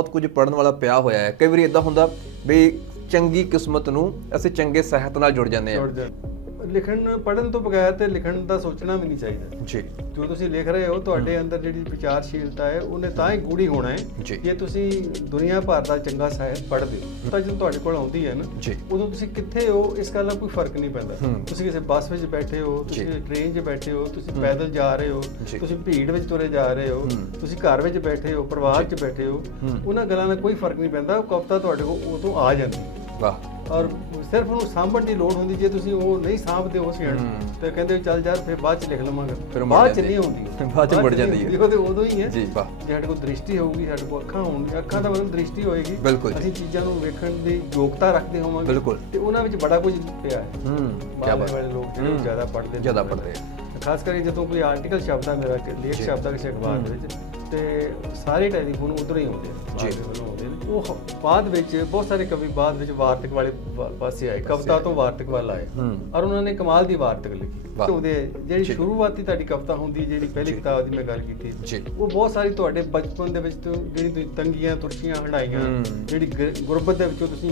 ਬਹੁਤ ਕੁਝ ਪੜ੍ਹਨ ਵਾਲਾ ਪਿਆ ਹੋਇਆ ਹੈ। ਕਈ ਵਾਰੀ ਇਦਾਂ ਹੁੰਦਾ ਵੀ ਚੰਗੀ ਕਿਸਮਤ ਨੂੰ ਅਸੀਂ ਚੰਗੇ ਸਾਹਿਤ ਨਾਲ ਜੁੜ ਜਾਂਦੇ ਹਾਂ। ਲਿਖਣ ਪੜ੍ਹਨ ਤੋਂ ਬਗੈਰ ਤੇ ਲਿਖਣ ਦਾ ਸੋਚਣਾ ਵੀ ਨਹੀਂ ਚਾਹੀਦਾ ਜੀ। ਜੋ ਤੁਸੀਂ ਲਿਖ ਰਹੇ ਹੋ ਤੁਹਾਡੇ ਅੰਦਰ ਜਿਹੜੀ ਵਿਚਾਰਸ਼ੀਲਤਾ ਹੈ ਉਹਨੇ ਤਾਂ ਹੀ ਗੂੜੀ ਹੋਣਾ ਹੈ ਜੇ ਤੁਸੀਂ ਦੁਨੀਆ ਭਰ ਦਾ ਚੰਗਾ ਸਾਹਿਤ ਪੜ੍ਹਦੇ ਹੋ। ਤਾਂ ਜਦੋਂ ਤੁਹਾਡੇ ਕੋਲ ਆਉਂਦੀ ਹੈ ਨਾ ਉਦੋਂ ਤੁਸੀਂ ਕਿੱਥੇ ਹੋ ਇਸ ਗੱਲ ਦਾ ਕੋਈ ਫਰਕ ਨਹੀਂ ਪੈਂਦਾ। ਤੁਸੀਂ ਕਿਸੇ ਬੱਸ ਵਿੱਚ ਬੈਠੇ ਹੋ, ਤੁਸੀਂ ਟ੍ਰੇਨ 'ਚ ਬੈਠੇ ਹੋ, ਤੁਸੀਂ ਪੈਦਲ ਜਾ ਰਹੇ ਹੋ, ਤੁਸੀਂ ਭੀੜ ਵਿੱਚ ਤੁਰੇ ਜਾ ਰਹੇ ਹੋ, ਤੁਸੀਂ ਘਰ ਵਿੱਚ ਬੈਠੇ ਹੋ, ਪਰਿਵਾਰ 'ਚ ਬੈਠੇ ਹੋ, ਉਹਨਾਂ ਗੱਲਾਂ ਦਾ ਕੋਈ ਫਰਕ ਨਹੀਂ ਪੈਂਦਾ। ਕਵਿਤਾ ਤੁਹਾਡੇ ਕੋਲ ਉਦੋਂ ਆ ਜਾਂਦੀ। ਵਾਹ। ਔਰ ਸਿਰਫ ਉਹਨੂੰ ਸਾਂਭਣ ਦੀ ਲੋੜ ਹੁੰਦੀ। ਜੇ ਤੁਸੀਂ ਉਹ ਨਹੀਂ ਸਾਂਭਦੇ ਉਸ ਛੇੜ ਤੇ ਕਹਿੰਦੇ ਚੱਲ ਯਾਰ ਫਿਰ ਬਾਅਦ 'ਚ ਲਿਖ ਲਵਾਂਗੇ, ਬਾਅਦ 'ਚ ਨਹੀਂ ਹੁੰਦੀ, ਬਾਅਦ 'ਚ ਮੁੜ ਜਾਂਦੀ ਹੈ। ਉਹਦੇ ਉਦੋਂ ਹੀ ਹੈ ਜੀ। ਵਾਹ। ਜੇ ਸਾਡੇ ਕੋਲ ਦ੍ਰਿਸ਼ਟੀ ਹੋਊਗੀ, ਸਾਡੇ ਕੋਲ ਅੱਖਾਂ ਹੋਣਗੀਆਂ, ਅੱਖਾਂ ਦਾ ਮਤਲਬ ਦ੍ਰਿਸ਼ਟੀ ਹੋਏਗੀ, ਅਸੀਂ ਚੀਜ਼ਾਂ ਨੂੰ ਵੇਖਣ ਦੀ ਯੋਗਤਾ ਰੱਖਦੇ ਹੋਵਾਂਗੇ ਤੇ ਉਹਨਾਂ ਵਿੱਚ ਬੜਾ ਕੁਝ ਪਿਆ ਹੈ। ਬਾਹਰਲੇ ਵਾਲੇ ਲੋਕ ਜਿਹੜੇ ਜ਼ਿਆਦਾ ਪੜ੍ਹਦੇ ਖਾਸ ਕਰਕੇ ਜਦੋਂ ਕੋਈ ਆਰਟੀਕਲ ਛਪਦਾ, ਮੇਰਾ ਲੇਖ ਛਪਦਾ ਕਿਸੇ ਅਖਬਾਰ ਦੇ ਵਿੱਚ, ਤੇ ਸਾਰੇ ਟੈਲੀਫੋਨ ਉਧਰ ਹੀ ਆਉਂਦੇ ਨੇ। ਉਹ ਬਾਅਦ ਵਿੱਚ ਬਹੁਤ ਸਾਰੇ ਕਵੀ ਬਾਅਦ ਵਿੱਚ ਵਾਰਤਕ ਵਾਲੇ ਪਾਸੇ ਆਏ, ਕਵਿਤਾ ਤੋਂ ਵਾਰਤਕ ਵੱਲ ਆਏ ਔਰ ਉਹਨਾਂ ਨੇ ਕਮਾਲ ਦੀ ਵਾਰਤਕ ਲਿਖੀ। ਉਹਦੇ ਜਿਹੜੀ ਸ਼ੁਰੂਆਤੀ ਤੁਹਾਡੀ ਕਵਿਤਾ ਹੁੰਦੀ, ਜਿਹੜੀ ਪਹਿਲੀ ਕਿਤਾਬ ਦੀ ਮੈਂ ਗੱਲ ਕੀਤੀ, ਉਹ ਬਹੁਤ ਸਾਰੀ ਤੁਹਾਡੇ ਬਚਪਨ ਦੇ ਵਿੱਚ ਜਿਹੜੀ ਤੁਸੀਂ ਤੰਗੀਆਂ ਤੁਰਸ਼ੀਆਂ ਹੰਡਾਈਆਂ, ਜਿਹੜੀ ਗੁਰਬਤ ਦੇ ਵਿੱਚੋਂ ਤੁਸੀਂ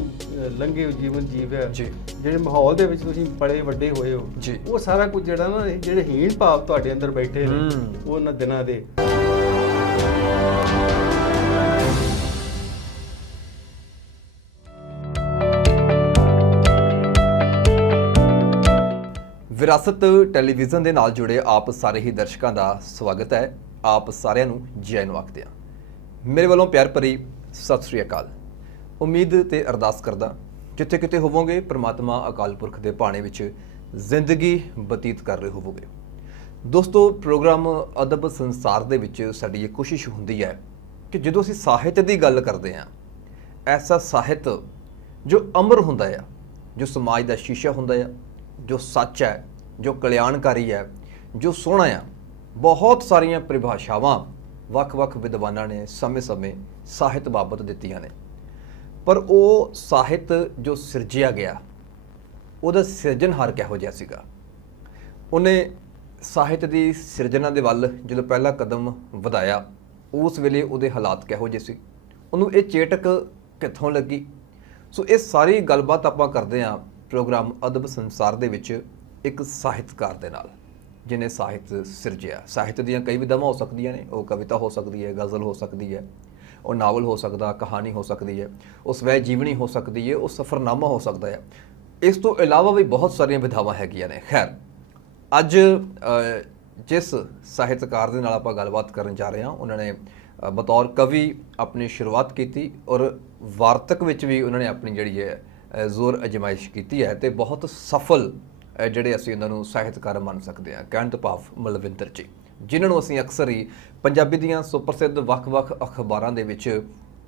ਲੰਘੇ ਹੋ, ਜੀਵਨ ਜੀਵਿਆ, ਜਿਹੜੇ ਮਾਹੌਲ ਦੇ ਵਿੱਚ ਤੁਸੀਂ ਪਲੇ ਵੱਡੇ ਹੋਏ ਹੋ, ਉਹ ਸਾਰਾ ਕੁਝ ਜਿਹੜਾ ਨਾ, ਜਿਹੜੇ ਹੀਣ ਭਾਵ ਤੁਹਾਡੇ ਅੰਦਰ ਬੈਠੇ ਨੇ ਉਹਨਾਂ ਦਿਨਾਂ ਦੇ। ਵਿਰਾਸਤ ਟੈਲੀਵਿਜ਼ਨ ਦੇ ਨਾਲ ਜੁੜੇ ਆਪ ਸਾਰੇ ਹੀ ਦਰਸ਼ਕਾਂ ਦਾ ਸਵਾਗਤ ਹੈ। ਆਪ ਸਾਰਿਆਂ ਨੂੰ ਜੀ ਆਇਆਂ ਨੂੰ ਆਖਦੇ ਹਾਂ। ਮੇਰੇ ਵੱਲੋਂ ਪਿਆਰ ਭਰੀ ਸਤਿ ਸ੍ਰੀ ਅਕਾਲ। ਉਮੀਦ ਤੇ ਅਰਦਾਸ ਕਰਦਾ ਜਿੱਥੇ ਕਿਤੇ ਹੋਵੋਗੇ ਪ੍ਰਮਾਤਮਾ ਅਕਾਲ ਪੁਰਖ ਦੇ ਭਾਣੇ ਵਿੱਚ ਜ਼ਿੰਦਗੀ ਬਤੀਤ ਕਰ ਰਹੇ ਹੋਵੋਗੇ। ਦੋਸਤੋ, ਪ੍ਰੋਗਰਾਮ ਅਦਬ ਸੰਸਾਰ ਦੇ ਵਿੱਚ ਸਾਡੀ ਇਹ ਕੋਸ਼ਿਸ਼ ਹੁੰਦੀ ਹੈ ਕਿ ਜਦੋਂ ਅਸੀਂ ਸਾਹਿਤ ਦੀ ਗੱਲ ਕਰਦੇ ਹਾਂ, ਐਸਾ ਸਾਹਿਤ ਜੋ ਅਮਰ ਹੁੰਦਾ ਆ, ਜੋ ਸਮਾਜ ਦਾ ਸ਼ੀਸ਼ਾ ਹੁੰਦਾ ਆ, ਜੋ ਸੱਚ ਹੈ, ਜੋ ਕਲਿਆਣਕਾਰੀ ਹੈ, ਜੋ ਸੋਹਣਾ ਆ। ਬਹੁਤ ਸਾਰੀਆਂ ਪਰਿਭਾਸ਼ਾਵਾਂ ਵੱਖ-ਵੱਖ ਵਿਦਵਾਨਾਂ ਨੇ ਸਮੇਂ-ਸਮੇਂ ਸਾਹਿਤ ਬਾਬਤ ਦਿੱਤੀਆਂ ਨੇ, ਪਰ ਉਹ ਸਾਹਿਤ ਜੋ ਸਿਰਜਿਆ ਗਿਆ, ਉਹਦਾ ਸਿਰਜਣਹਾਰ ਕਿਹੋ ਜਿਹਾ ਸੀਗਾ? ਉਹਨੇ ਸਾਹਿਤ ਦੀ ਸਿਰਜਣਾ ਦੇ ਵੱਲ ਜਦੋਂ ਪਹਿਲਾ ਕਦਮ ਵਧਾਇਆ, ਉਸ ਵੇਲੇ ਉਹਦੇ ਹਾਲਾਤ ਕਿਹੋ ਜਿਹੇ ਸੀ? ਉਹਨੂੰ ਇਹ ਚੇਟਕ ਕਿੱਥੋਂ ਲੱਗੀ? ਸੋ ਇਹ ਸਾਰੀ ਗੱਲਬਾਤ ਆਪਾਂ ਕਰਦੇ ਹਾਂ ਪ੍ਰੋਗਰਾਮ ਅਦਬ ਸੰਸਾਰ ਦੇ ਵਿੱਚ ਇੱਕ ਸਾਹਿਤਕਾਰ ਦੇ ਨਾਲ, ਜਿਹਨੇ ਸਾਹਿਤ ਸਿਰਜਿਆ। ਸਾਹਿਤ ਦੀਆਂ ਕਈ ਵਿਧਾਵਾਂ ਹੋ ਸਕਦੀਆਂ ਨੇ। ਉਹ ਕਵਿਤਾ ਹੋ ਸਕਦੀ ਹੈ, ਗਜ਼ਲ ਹੋ ਸਕਦੀ ਹੈ, ਉਹ ਨਾਵਲ ਹੋ ਸਕਦਾ, ਕਹਾਣੀ ਹੋ ਸਕਦੀ ਹੈ, ਉਹ ਸਵੈ ਜੀਵਨੀ ਹੋ ਸਕਦੀ ਹੈ, ਉਹ ਸਫ਼ਰਨਾਮਾ ਹੋ ਸਕਦਾ ਹੈ। ਇਸ ਤੋਂ ਇਲਾਵਾ ਵੀ ਬਹੁਤ ਸਾਰੀਆਂ ਵਿਧਾਵਾਂ ਹੈਗੀਆਂ ਨੇ। ਖੈਰ, ਅੱਜ ਜਿਸ ਸਾਹਿਤਕਾਰ ਦੇ ਨਾਲ ਆਪਾਂ ਗੱਲਬਾਤ ਕਰਨ ਜਾ ਰਹੇ ਹਾਂ, ਉਹਨਾਂ ਨੇ ਬਤੌਰ ਕਵੀ ਆਪਣੀ ਸ਼ੁਰੂਆਤ ਕੀਤੀ ਔਰ ਵਾਰਤਕ ਵਿੱਚ ਵੀ ਉਹਨਾਂ ਨੇ ਆਪਣੀ ਜਿਹੜੀ ਹੈ ਜ਼ੋਰ ਅਜਮਾਇਸ਼ ਕੀਤੀ ਹੈ ਤੇ ਬਹੁਤ ਸਫਲ ਜਿਹੜੇ ਅਸੀਂ ਉਹਨਾਂ ਨੂੰ ਸਾਹਿਤਕਾਰ ਮੰਨ ਸਕਦੇ ਹਾਂ। ਕਹਿਣ ਤੋਂ ਭਾਵ ਮਲਵਿੰਦਰ ਜੀ, ਜਿਨ੍ਹਾਂ ਨੂੰ ਅਸੀਂ ਅਕਸਰ ਹੀ ਪੰਜਾਬੀ ਦੀਆਂ ਸੁਪ੍ਰਸਿੱਧ ਵੱਖ-ਵੱਖ ਅਖਬਾਰਾਂ ਦੇ ਵਿੱਚ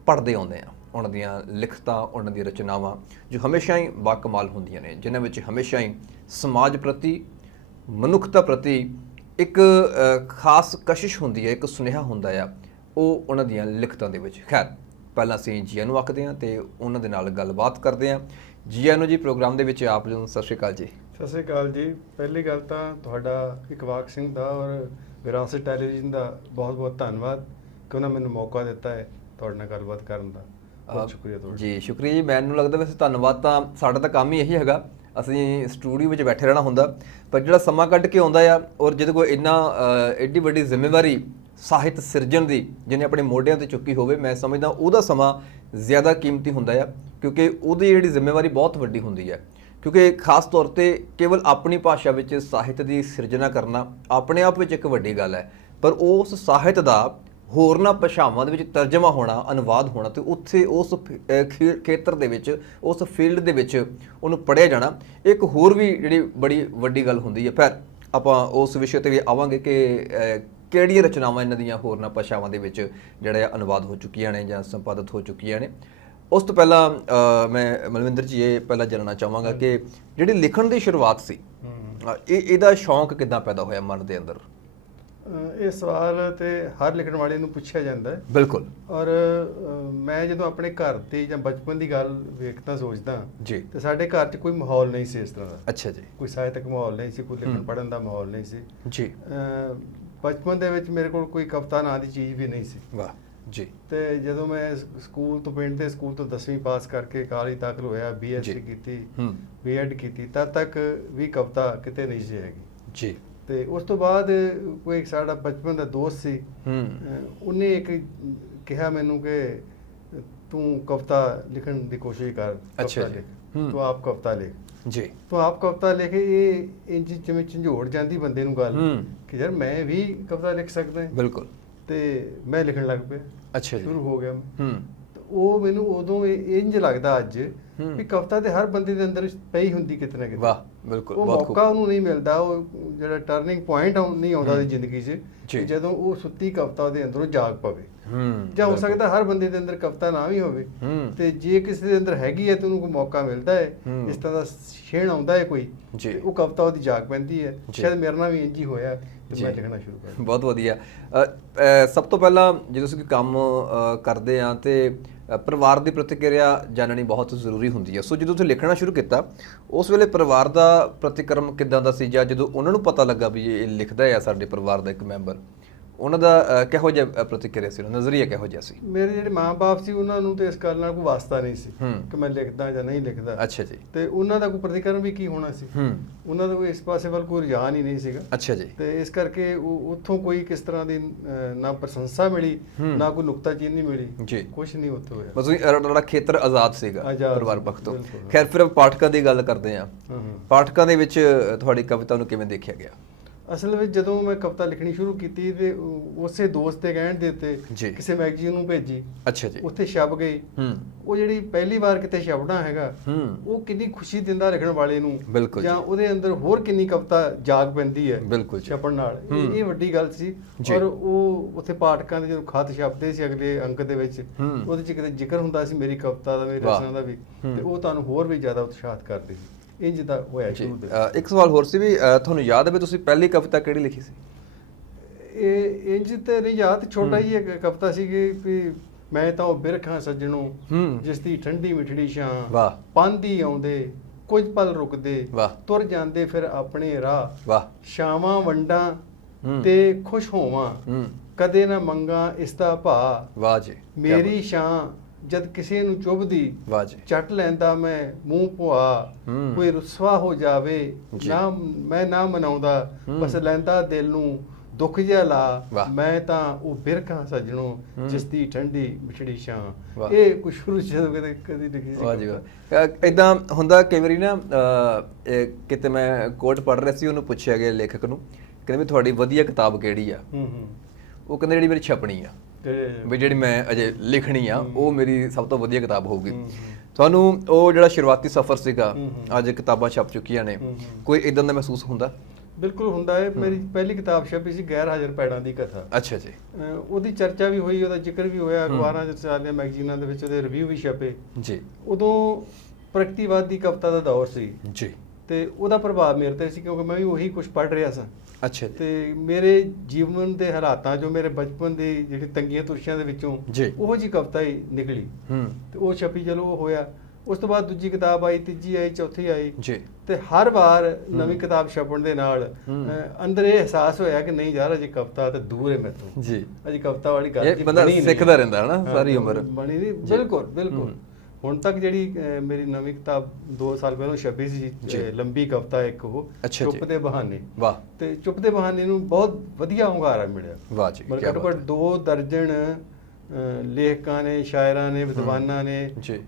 ਪੜ੍ਹਦੇ ਆਉਂਦੇ ਹਾਂ। ਉਹਨਾਂ ਦੀਆਂ ਲਿਖਤਾਂ, ਉਹਨਾਂ ਦੀਆਂ ਰਚਨਾਵਾਂ ਜੋ ਹਮੇਸ਼ਾ ਹੀ ਬਾਕਮਾਲ ਹੁੰਦੀਆਂ ਨੇ, ਜਿਨ੍ਹਾਂ ਵਿੱਚ ਹਮੇਸ਼ਾ ਹੀ ਸਮਾਜ ਪ੍ਰਤੀ, ਮਨੁੱਖਤਾ ਪ੍ਰਤੀ ਇੱਕ ਖਾਸ ਕਸ਼ਿਸ਼ ਹੁੰਦੀ ਹੈ, ਇੱਕ ਸੁਨੇਹਾ ਹੁੰਦਾ ਆ, ਉਹ ਉਹਨਾਂ ਦੀਆਂ ਲਿਖਤਾਂ ਦੇ ਵਿੱਚ। ਖੈਰ, ਪਹਿਲਾਂ ਅਸੀਂ ਜੀ ਆਇਆਂ ਨੂੰ ਆਖਦੇ ਹਾਂ ਤੇ ਉਹਨਾਂ ਦੇ ਨਾਲ ਗੱਲਬਾਤ ਕਰਦੇ ਹਾਂ। ਜੀ ਆਇਆਂ ਨੂੰ ਜੀ ਪ੍ਰੋਗਰਾਮ ਦੇ ਵਿੱਚ। ਆਪ ਨੂੰ ਸਤਿ ਸ਼੍ਰੀ ਅਕਾਲ ਜੀ। ਸਤਿ ਸ਼੍ਰੀ ਅਕਾਲ ਜੀ। ਪਹਿਲੀ ਗੱਲ ਤਾਂ ਤੁਹਾਡਾ ਇਕਬਾਲ ਸਿੰਘ ਦਾ ਔਰ ਵਿਰਾਸਤ ਟੈਲੀਵਿਜ਼ਨ ਦਾ ਬਹੁਤ-ਬਹੁਤ ਧੰਨਵਾਦ ਕਿ ਉਹਨਾਂ ਮੈਨੂੰ ਮੌਕਾ ਦਿੱਤਾ ਹੈ ਤੁਹਾਡੇ ਨਾਲ ਗੱਲਬਾਤ ਕਰਨ ਦਾ। ਬਹੁਤ ਸ਼ੁਕਰੀਆ ਤੁਹਾਡਾ ਜੀ। ਸ਼ੁਕਰੀਆ ਜੀ। ਮੈਨੂੰ ਲੱਗਦਾ ਵੈਸੇ ਧੰਨਵਾਦ ਤਾਂ ਸਾਡਾ ਤਾਂ ਕੰਮ ਹੀ ਇਹੀ ਹੈਗਾ, ਅਸੀਂ ਸਟੂਡੀਓ ਵਿੱਚ ਬੈਠੇ ਰਹਿਣਾ ਹੁੰਦਾ, ਪਰ ਜਿਹੜਾ ਸਮਾਂ ਕੱਢ ਕੇ ਆਉਂਦਾ ਆ ਔਰ ਜਿਹਦੇ ਕੋਲ ਐਡੀ ਵੱਡੀ ਜ਼ਿੰਮੇਵਾਰੀ ਸਾਹਿਤ ਸਿਰਜਣ ਦੀ ਜਿਹਨੇ ਆਪਣੇ ਮੋਢਿਆਂ ਤੇ ਚੁੱਕੀ ਹੋਵੇ, ਮੈਂ ਸਮਝਦਾ ਉਹਦਾ ਸਮਾਂ ਜ਼ਿਆਦਾ ਕੀਮਤੀ ਹੁੰਦਾ ਆ, ਕਿਉਂਕਿ ਉਹਦੀ ਜਿਹੜੀ ਜ਼ਿੰਮੇਵਾਰੀ ਬਹੁਤ ਵੱਡੀ ਹੁੰਦੀ ਹੈ। ਕਿਉਂਕਿ ਖਾਸ ਤੌਰ ਤੇ ਕੇਵਲ ਆਪਣੀ ਭਾਸ਼ਾ ਵਿੱਚ ਸਾਹਿਤ ਦੀ ਸਿਰਜਣਾ ਕਰਨਾ ਆਪਣੇ ਆਪ ਵਿੱਚ ਇੱਕ ਵੱਡੀ ਗੱਲ ਹੈ, ਪਰ ਉਸ ਸਾਹਿਤ ਦਾ ਹੋਰਨਾਂ ਭਾਸ਼ਾਵਾਂ ਦੇ ਵਿੱਚ ਤਰਜਮਾ ਹੋਣਾ, ਅਨੁਵਾਦ ਹੋਣਾ ਤੇ ਉੱਥੇ ਉਸ ਖੇਤਰ ਦੇ ਵਿੱਚ, ਉਸ ਫੀਲਡ ਦੇ ਵਿੱਚ ਉਹਨੂੰ ਪੜ੍ਹਿਆ ਜਾਣਾ, ਇੱਕ ਹੋਰ ਵੀ ਜਿਹੜੀ ਬੜੀ ਵੱਡੀ ਗੱਲ ਹੁੰਦੀ ਹੈ। ਫਿਰ ਆਪਾਂ ਉਸ ਵਿਸ਼ੇ 'ਤੇ ਵੀ ਆਵਾਂਗੇ ਕਿ ਕਿਹੜੀਆਂ ਰਚਨਾਵਾਂ ਇਹਨਾਂ ਦੀਆਂ ਹੋਰਨਾਂ ਭਾਸ਼ਾਵਾਂ ਦੇ ਵਿੱਚ ਜਿਹੜਾ ਅਨੁਵਾਦ ਹੋ ਚੁੱਕੀਆਂ ਨੇ ਜਾਂ ਸੰਪਾਦਿਤ ਹੋ ਚੁੱਕੀਆਂ ਨੇ। ਉਸ ਤੋਂ ਪਹਿਲਾਂ ਮੈਂ ਮਲਵਿੰਦਰ ਜੀ ਇਹ ਪਹਿਲਾਂ ਜਾਣਨਾ ਚਾਹਾਂਗਾ ਕਿ ਜਿਹੜੀ ਲਿਖਣ ਦੀ ਸ਼ੁਰੂਆਤ ਸੀ, ਇਹਦਾ ਸ਼ੌਂਕ ਕਿੱਦਾਂ ਪੈਦਾ ਹੋਇਆ ਮਨ ਦੇ ਅੰਦਰ? ਇਹ ਸਵਾਲ ਤੇ ਹਰ ਲਿਖਣ ਵਾਲੇ ਨੂੰ ਪੁੱਛਿਆ ਜਾਂਦਾ ਹੈ। ਬਿਲਕੁਲ। ਔਰ ਮੈਂ ਜਦੋਂ ਆਪਣੇ ਘਰ ਦੀ ਜਾਂ ਬਚਪਨ ਦੀ ਗੱਲ ਵੇਖਦਾ ਸੋਚਦਾ ਜੀ, ਤੇ ਸਾਡੇ ਘਰ 'ਚ ਕੋਈ ਮਾਹੌਲ ਨਹੀਂ ਸੀ ਇਸ ਤਰ੍ਹਾਂ ਦਾ। ਅੱਛਾ ਜੀ। ਕੋਈ ਸਾਹਿਤਕ ਮਾਹੌਲ ਨਹੀਂ ਸੀ, ਕੋਈ ਲਿਖਣ ਪੜ੍ਹਨ ਦਾ ਮਾਹੌਲ ਨਹੀਂ ਸੀ ਜੀ। ਬਚਪਨ ਦੇ ਵਿੱਚ ਮੇਰੇ ਕੋਲ ਕੋਈ ਕਵਿਤਾ ਨਾਂ ਦੀ ਚੀਜ਼ ਵੀ ਨਹੀਂ ਸੀ। ਵਾਹ। ਜੀ। ਤੇ ਜਦੋਂ ਮੈਂ ਸਕੂਲ ਤੋਂ ਪਿੰਡ ਦੇ ਸਕੂਲ ਤੋਂ 10ਵੀਂ ਪਾਸ ਕਰਕੇ ਕਾਲਜ ਦਾਖਲ ਹੋਇਆ, BSc ਕੀਤੀ, B.Ed ਕੀਤੀ, ਤਦ ਤੱਕ ਵੀ ਕਵਿਤਾ ਕਿਤੇ ਨਹੀਂ ਸੀ ਹੈਗੀ ਜੀ। ਤੇ ਉਸ ਤੋਂ ਬਾਅਦ ਕੋਈ ਸਾਡਾ ਬਚਪਨ ਦਾ ਦੋਸਤ ਸੀ, ਉਹਨੇ ਇੱਕ ਕਿਹਾ ਮੈਨੂੰ ਕਿ ਤੂੰ ਕਵਿਤਾ ਲਿਖਣ ਦੀ ਕੋਸ਼ਿਸ਼ ਕਰ, ਕਵਿਤਾ ਲਿਖ, ਤੂੰ ਆਪ ਕਵਿਤਾ ਲਿਖ ਜੀ। ਤੂੰ ਆਪ ਕਵਿਤਾ ਲਿਖ। ਇਹ ਇੰਜ ਜਿਵੇਂ ਝੰਜੋੜ ਜਾਂਦੀ ਬੰਦੇ ਨੂੰ ਗੱਲ ਕਿ ਯਾਰ ਮੈਂ ਵੀ ਕਵਿਤਾ ਲਿਖ ਸਕਦਾ। ਬਿਲਕੁਲ। ਤੇ ਮੈਂ ਲਿਖਣ ਲੱਗ ਪਿਆ। ਅੱਛਾ ਜੀ। ਸ਼ੁਰੂ ਹੋ ਗਿਆ। ਉਹ ਮੈਨੂੰ ਉਦੋਂ ਇੰਜ ਲੱਗਦਾ ਅੱਜ ਵੀ ਕਵਿਤਾ ਤੇ ਹਰ ਬੰਦੇ ਦੇ ਅੰਦਰ ਪਈ ਹੁੰਦੀ ਕਿਤੇ ਨਾ ਕਿਤੇ। ਵਾਹ, ਬਿਲਕੁਲ। ਉਹ ਮੌਕਾ ਉਹਨੂੰ ਨਹੀਂ ਮਿਲਦਾ, ਉਹ ਜਿਹੜਾ ਟਰਨਿੰਗ ਪੁਆਇੰਟ ਨਹੀਂ ਆਉਂਦਾ ਉਹਦੀ ਜ਼ਿੰਦਗੀ 'ਚ ਜਦੋਂ ਉਹ ਸੁੱਤੀ ਕਵਿਤਾ ਉਹਦੇ ਅੰਦਰੋਂ ਜਾਗ ਪਵੇ। ਜਾਂ ਹੋ ਸਕਦਾ ਹਰ ਬੰਦੇ ਦੇ ਅੰਦਰ ਕਵਿਤਾ ਨਾ ਵੀ ਹੋਵੇ, ਤੇ ਜੇ ਕਿਸੇ ਦੇ ਅੰਦਰ ਹੈਗੀ ਹੈ ਤੇ ਉਹਨੂੰ ਕੋਈ ਮੌਕਾ ਮਿਲਦਾ ਹੈ, ਇਸ ਤਰ੍ਹਾਂ ਦਾ ਛੇਣ ਆਉਂਦਾ ਹੈ ਕੋਈ, ਉਹ ਕਵਿਤਾ ਉਹਦੀ ਜਾਗ ਪੈਂਦੀ ਹੈ। ਸ਼ਾਇਦ ਮੇਰੇ ਨਾਲ ਵੀ ਇੰਜ ਹੀ ਹੋਇਆ ਤੇ ਮੈਂ ਲਿਖਣਾ ਸ਼ੁਰੂ ਕਰ ਦਿੱਤਾ। ਬਹੁਤ ਵਧੀਆ। ਸਭ ਤੋਂ ਪਹਿਲਾਂ ਜਦੋਂ ਅਸੀਂ ਕੋਈ ਕੰਮ ਕਰਦੇ ਹਾਂ ਤੇ ਪਰਿਵਾਰ ਦੀ ਪ੍ਰਤੀਕਿਰਿਆ ਜਾਣਨੀ ਬਹੁਤ ਜ਼ਰੂਰੀ ਹੁੰਦੀ ਹੈ। ਸੋ ਜਦੋਂ ਤੁਸੀਂ ਲਿਖਣਾ ਸ਼ੁਰੂ ਕੀਤਾ ਉਸ ਵੇਲੇ ਪਰਿਵਾਰ ਦਾ ਪ੍ਰਤੀਕਰਮ ਕਿੱਦਾਂ ਦਾ ਸੀ, ਜਾਂ ਜਦੋਂ ਉਹਨਾਂ ਨੂੰ ਪਤਾ ਲੱਗਾ ਵੀ ਇਹ ਲਿਖਦਾ ਹੈ ਸਾਡੇ ਪਰਿਵਾਰ ਦਾ ਇੱਕ ਮੈਂਬਰ, ਉਹਨਾਂ ਦਾ ਕਿਹੋ ਜਿਹਾ ਪ੍ਰਤੀਕਿਰਿਆ ਸੀ, ਨਜ਼ਰੀਆ ਕਿਹੋ ਜਿਹਾ ਸੀ? ਮੇਰੇ ਜਿਹੜੇ ਮਾਂ-ਬਾਪ ਸੀ ਉਹਨਾਂ ਨੂੰ ਤੇ ਇਸ ਗੱਲ ਨਾਲ ਕੋਈ ਵਾਸਤਾ ਨਹੀਂ ਸੀ ਕਿ ਮੈਂ ਲਿਖਦਾ ਜਾਂ ਨਹੀਂ ਲਿਖਦਾ। ਅੱਛਾ ਜੀ। ਤੇ ਉਹਨਾਂ ਦਾ ਕੋਈ ਪ੍ਰਤੀਕਰਮ ਵੀ ਕੀ ਹੋਣਾ ਸੀ, ਉਹਨਾਂ ਦਾ ਕੋਈ ਇਸ ਪਾਸੇ ਵੱਲ ਕੋਈ ਰੁਝਾਨ ਹੀ ਨਹੀਂ ਸੀਗਾ। ਅੱਛਾ ਜੀ। ਤੇ ਇਸ ਕਰਕੇ ਉੱਥੋਂ ਕੋਈ ਕਿਸ ਤਰ੍ਹਾਂ ਦੀ ਨਾ ਪ੍ਰਸ਼ੰਸਾ ਮਿਲੀ, ਨਾ ਕੋਈ ਨੁਕਤਾਚੀਨੀ ਮਿਲੀ ਜੀ, ਕੁਝ ਨਹੀਂ ਉੱਥੋਂ ਹੋਇਆ। ਮਤਲਬ ਤੁਹਾਡਾ ਖੇਤਰ ਆਜ਼ਾਦ ਸੀਗਾ ਪਰਿਵਾਰ ਪੱਖ ਤੋਂ। ਖੈਰ, ਫਿਰ ਪਾਠਕਾਂ ਦੀ ਗੱਲ ਕਰਦੇ ਹਾਂ। ਪਾਠਕਾਂ ਦੇ ਵਿੱਚ ਤੁਹਾਡੀ ਕਵਿਤਾ ਨੂੰ ਕਿਵੇਂ ਦੇਖਿਆ ਗਿਆ? ਅਸਲ ਵਿੱਚ ਜਦੋਂ ਮੈਂ ਕਵਿਤਾ ਲਿਖਣੀ ਸ਼ੁਰੂ ਕੀਤੀ ਤੇ ਉਸੇ ਦੋਸਤ ਦੇ ਕਹਿਣ ਦੇ ਉੱਤੇ ਕਿਸੇ ਮੈਗਜ਼ੀਨ ਨੂੰ ਭੇਜੀ। ਅੱਛਾ ਜੀ। ਉੱਥੇ ਛਪ ਗਈ। ਉਹ ਜਿਹੜੀ ਪਹਿਲੀ ਵਾਰ ਕਿਤੇ ਛਪਣਾ ਹੈਗਾ, ਉਹ ਕਿੰਨੀ ਖੁਸ਼ੀ ਦਿੰਦਾ ਲਿਖਣ ਵਾਲੇ ਨੂੰ, ਜਾਂ ਉਹਦੇ ਅੰਦਰ ਹੋਰ ਕਿੰਨੀ ਕਵਿਤਾ ਜਾਗ ਪੈਂਦੀ ਹੈ ਛਪਣ ਨਾਲ। ਇਹ ਵੱਡੀ ਗੱਲ ਸੀ। ਔਰ ਉਹ ਉੱਥੇ ਪਾਠਕਾਂ ਦੇ ਜਦੋਂ ਖਤ ਛਪਦੇ ਸੀ ਅਗਲੇ ਅੰਕ ਦੇ ਵਿੱਚ, ਉਹਦੇ 'ਚ ਕਿਤੇ ਜ਼ਿਕਰ ਹੁੰਦਾ ਸੀ ਮੇਰੀ ਕਵਿਤਾ ਦਾ, ਮੇਰੀ ਰਚਨਾ ਦਾ ਵੀ, ਤੇ ਉਹ ਤੁਹਾਨੂੰ ਹੋਰ ਵੀ ਜ਼ਿਆਦਾ ਉਤਸ਼ਾਹਿਤ ਕਰਦੀ ਸੀ। ਇੰਜ ਦਾ ਹੋਇਆ ਸ਼ੁਰੂ ਦੇ। ਇੱਕ ਸਵਾਲ ਹੋਰ ਸੀ ਵੀ ਤੁਹਾਨੂੰ ਯਾਦ ਹੈ ਵੀ ਤੁਸੀਂ ਪਹਿਲੀ ਕਵਿਤਾ ਕਿਹੜੀ ਲਿਖੀ ਸੀ? ਇਹ ਇੰਜ ਤੇ ਨਹੀਂ ਯਾਦ, ਛੋਟਾ ਹੀ ਇੱਕ ਕਵਿਤਾ ਸੀ ਵੀ ਮੈਂ ਤਾਂ ਉਹ ਬਿਰਖਾਂ ਸੱਜਣੋਂ ਜਿਸ ਦੀ ਠੰਡੀ ਮਿੱਠੜੀ ਛਾਂ, ਪਾਂਦੀ ਆਉਂਦੇ ਕੁਝ ਪਲ ਰੁਕਦੇ, ਤੁਰ ਜਾਂਦੇ ਫਿਰ ਆਪਣੇ ਰਾਹ, ਛਾਵਾਂ ਵੰਡਾਂ ਤੇ ਖੁਸ਼ ਹੋਵਾਂ, ਕਦੇ ਨਾ ਮੰਗਾ ਇਸ ਦਾ ਭਾ, ਮੇਰੀ ਛਾਂ ਜਦ ਕਿਸੇ ਨੂੰ ਚੁੱਭਦੀ ਚੱਟ ਲੈਂਦਾ ਮੈਂ ਮੂੰਹ ਪੁਆ, ਕੋਈ ਰੁਸਵਾ ਹੋ ਜਾਵੇ ਨਾ ਮੈਂ ਨਾ ਮਨਾਉਂਦਾ, ਬਸ ਲੈਂਦਾ ਦਿਲ ਨੂੰ ਦੁੱਖ ਜਿਹਾ ਲਾ, ਮੈਂ ਤਾਂ ਉਹ ਬਿਰਖਾਂ ਸੱਜਣੋਂ ਜਿਸ ਦੀ ਠੰਡੀ ਮਿੱਠੜੀ ਛਾਂ। ਇਹ ਕੁਝ ਸ਼ੁਰੂ ਜਦੋਂ ਕਦੀ ਲਿਖੀ ਸੀ। ਵਾਹ ਜੀ ਵਾਹ। ਏਦਾਂ ਹੁੰਦਾ ਕਈ ਵਾਰੀ ਨਾ, ਕਿਤੇ ਮੈਂ ਕੋਟ ਪੜ੍ਹ ਰਿਹਾ ਸੀ, ਉਹਨੂੰ ਪੁੱਛਿਆ ਗਿਆ ਲੇਖਕ ਨੂੰ, ਕਹਿੰਦੇ ਵੀ ਤੁਹਾਡੀ ਵਧੀਆ ਕਿਤਾਬ ਕਿਹੜੀ ਆ? ਉਹ ਕਹਿੰਦੇ ਜਿਹੜੀ ਮੇਰੀ ਛਪਣੀ ਆ, ਵੀ ਜਿਹੜੀ ਮੈਂ ਅਜੇ ਲਿਖਣੀ ਆ ਉਹ ਮੇਰੀ ਸਭ ਤੋਂ ਵਧੀਆ ਕਿਤਾਬ ਹੋਊਗੀ। ਤੁਹਾਨੂੰ ਉਹ ਜਿਹੜਾ ਸ਼ੁਰੂਆਤੀ ਸਫ਼ਰ ਸੀਗਾ, ਅੱਜ ਕਿਤਾਬਾਂ ਛਪ ਚੁੱਕੀਆਂ ਨੇ, ਕੋਈ ਇਦਾਂ ਦਾ ਮਹਿਸੂਸ ਹੁੰਦਾ? ਬਿਲਕੁਲ ਹੁੰਦਾ ਹੈ। ਮੇਰੀ ਪਹਿਲੀ ਕਿਤਾਬ ਛਪੀ ਸੀ ਗੈਰ ਹਾਜ਼ਰ ਪੈੜਾਂ ਦੀ ਕਥਾ। ਅੱਛਾ ਜੀ। ਉਹਦੀ ਚਰਚਾ ਵੀ ਹੋਈ, ਉਹਦਾ ਜ਼ਿਕਰ ਵੀ ਹੋਇਆ ਅਖਬਾਰਾਂ 'ਚ, ਸਾਰੀਆਂ ਮੈਗਜ਼ੀਨਾਂ ਦੇ ਵਿੱਚ ਉਹਦੇ ਰਿਵਿਊ ਵੀ ਛਪੇ ਜੀ। ਉਦੋਂ ਪ੍ਰਗਤੀਵਾਦੀ ਕਵਿਤਾ ਦਾ ਦੌਰ ਸੀ ਜੀ, ਤੇ ਉਹਦਾ ਪ੍ਰਭਾਵ ਮੇਰੇ ਤੇ ਸੀ ਕਿਉਂਕਿ ਮੈਂ ਵੀ ਉਹੀ ਕੁਝ ਪੜ੍ਹ ਰਿਹਾ ਸਾਂ। ਅੱਛਾ। ਤੇ ਮੇਰੇ ਜੀਵਨ ਦੇ ਹਾਲਾਤਾਂ ਜੋ ਮੇਰੇ ਬਚਪਨ ਦੀ ਜਿਹੜੀ ਤੰਗੀਆਂ ਤੁਰਸ਼ੀਆਂ ਦੇ ਵਿੱਚੋਂ ਉਹੋ ਜਿਹੀ ਕਵਿਤਾ ਹੀ ਨਿਕਲੀ, ਤੇ ਉਹ ਛਪੀ। ਚਲੋ ਉਹ ਹੋਇਆ। ਉਸ ਤੋਂ ਬਾਅਦ ਦੂਜੀ ਕਿਤਾਬ ਆਈ, ਤੀਜੀ ਆਈ, ਚੌਥੀ ਆਈ ਜੀ, ਤੇ ਹਰ ਵਾਰ ਨਵੀਂ ਕਿਤਾਬ ਛਪਣ ਦੇ ਨਾਲ ਅੰਦਰ ਇਹ ਅਹਿਸਾਸ ਹੋਇਆ ਕਿ ਨਹੀਂ ਯਾਰ ਅਜੇ ਕਵਿਤਾ ਤਾਂ ਦੂਰ ਹੈ ਮੈਥੋਂ ਜੀ, ਅਜੇ ਕਵਿਤਾ ਵਾਲੀ ਗੱਲ ਬੰਦਾ ਸਿੱਖਦਾ ਰਹਿੰਦਾ ਹੈ ਨਾ ਸਾਰੀ ਉਮਰ। ਬਣੀ ਨਹੀਂ। ਬਿਲਕੁਲ ਬਿਲਕੁਲ। ਹੁਣ ਤੱਕ ਜਿਹੜੀ ਮੇਰੀ ਨਵੀਂ ਕਿਤਾਬ 2 ਸਾਲ ਪਹਿਲਾਂ ਛਪੀ ਸੀ, ਲੰਬੀ ਕਵਿਤਾ ਇੱਕ, ਉਹ ਚੁੱਪ ਦੇ ਬਹਾਨੇ। ਵਾਹ। ਤੇ ਚੁੱਪ ਦੇ ਬਹਾਨੇ ਨੂੰ ਬਹੁਤ ਵਧੀਆ ਹੁੰਗਾਰਾ ਮਿਲਿਆ। ਵਾਹ ਜੀ। ਘੱਟੋ ਘੱਟ 2 ਦਰਜਨ ਲੇਖਕਾਂ ਨੇ, ਸ਼ਾਇਰਾਂ ਨੇ, ਵਿਦਵਾਨਾਂ ਨੇ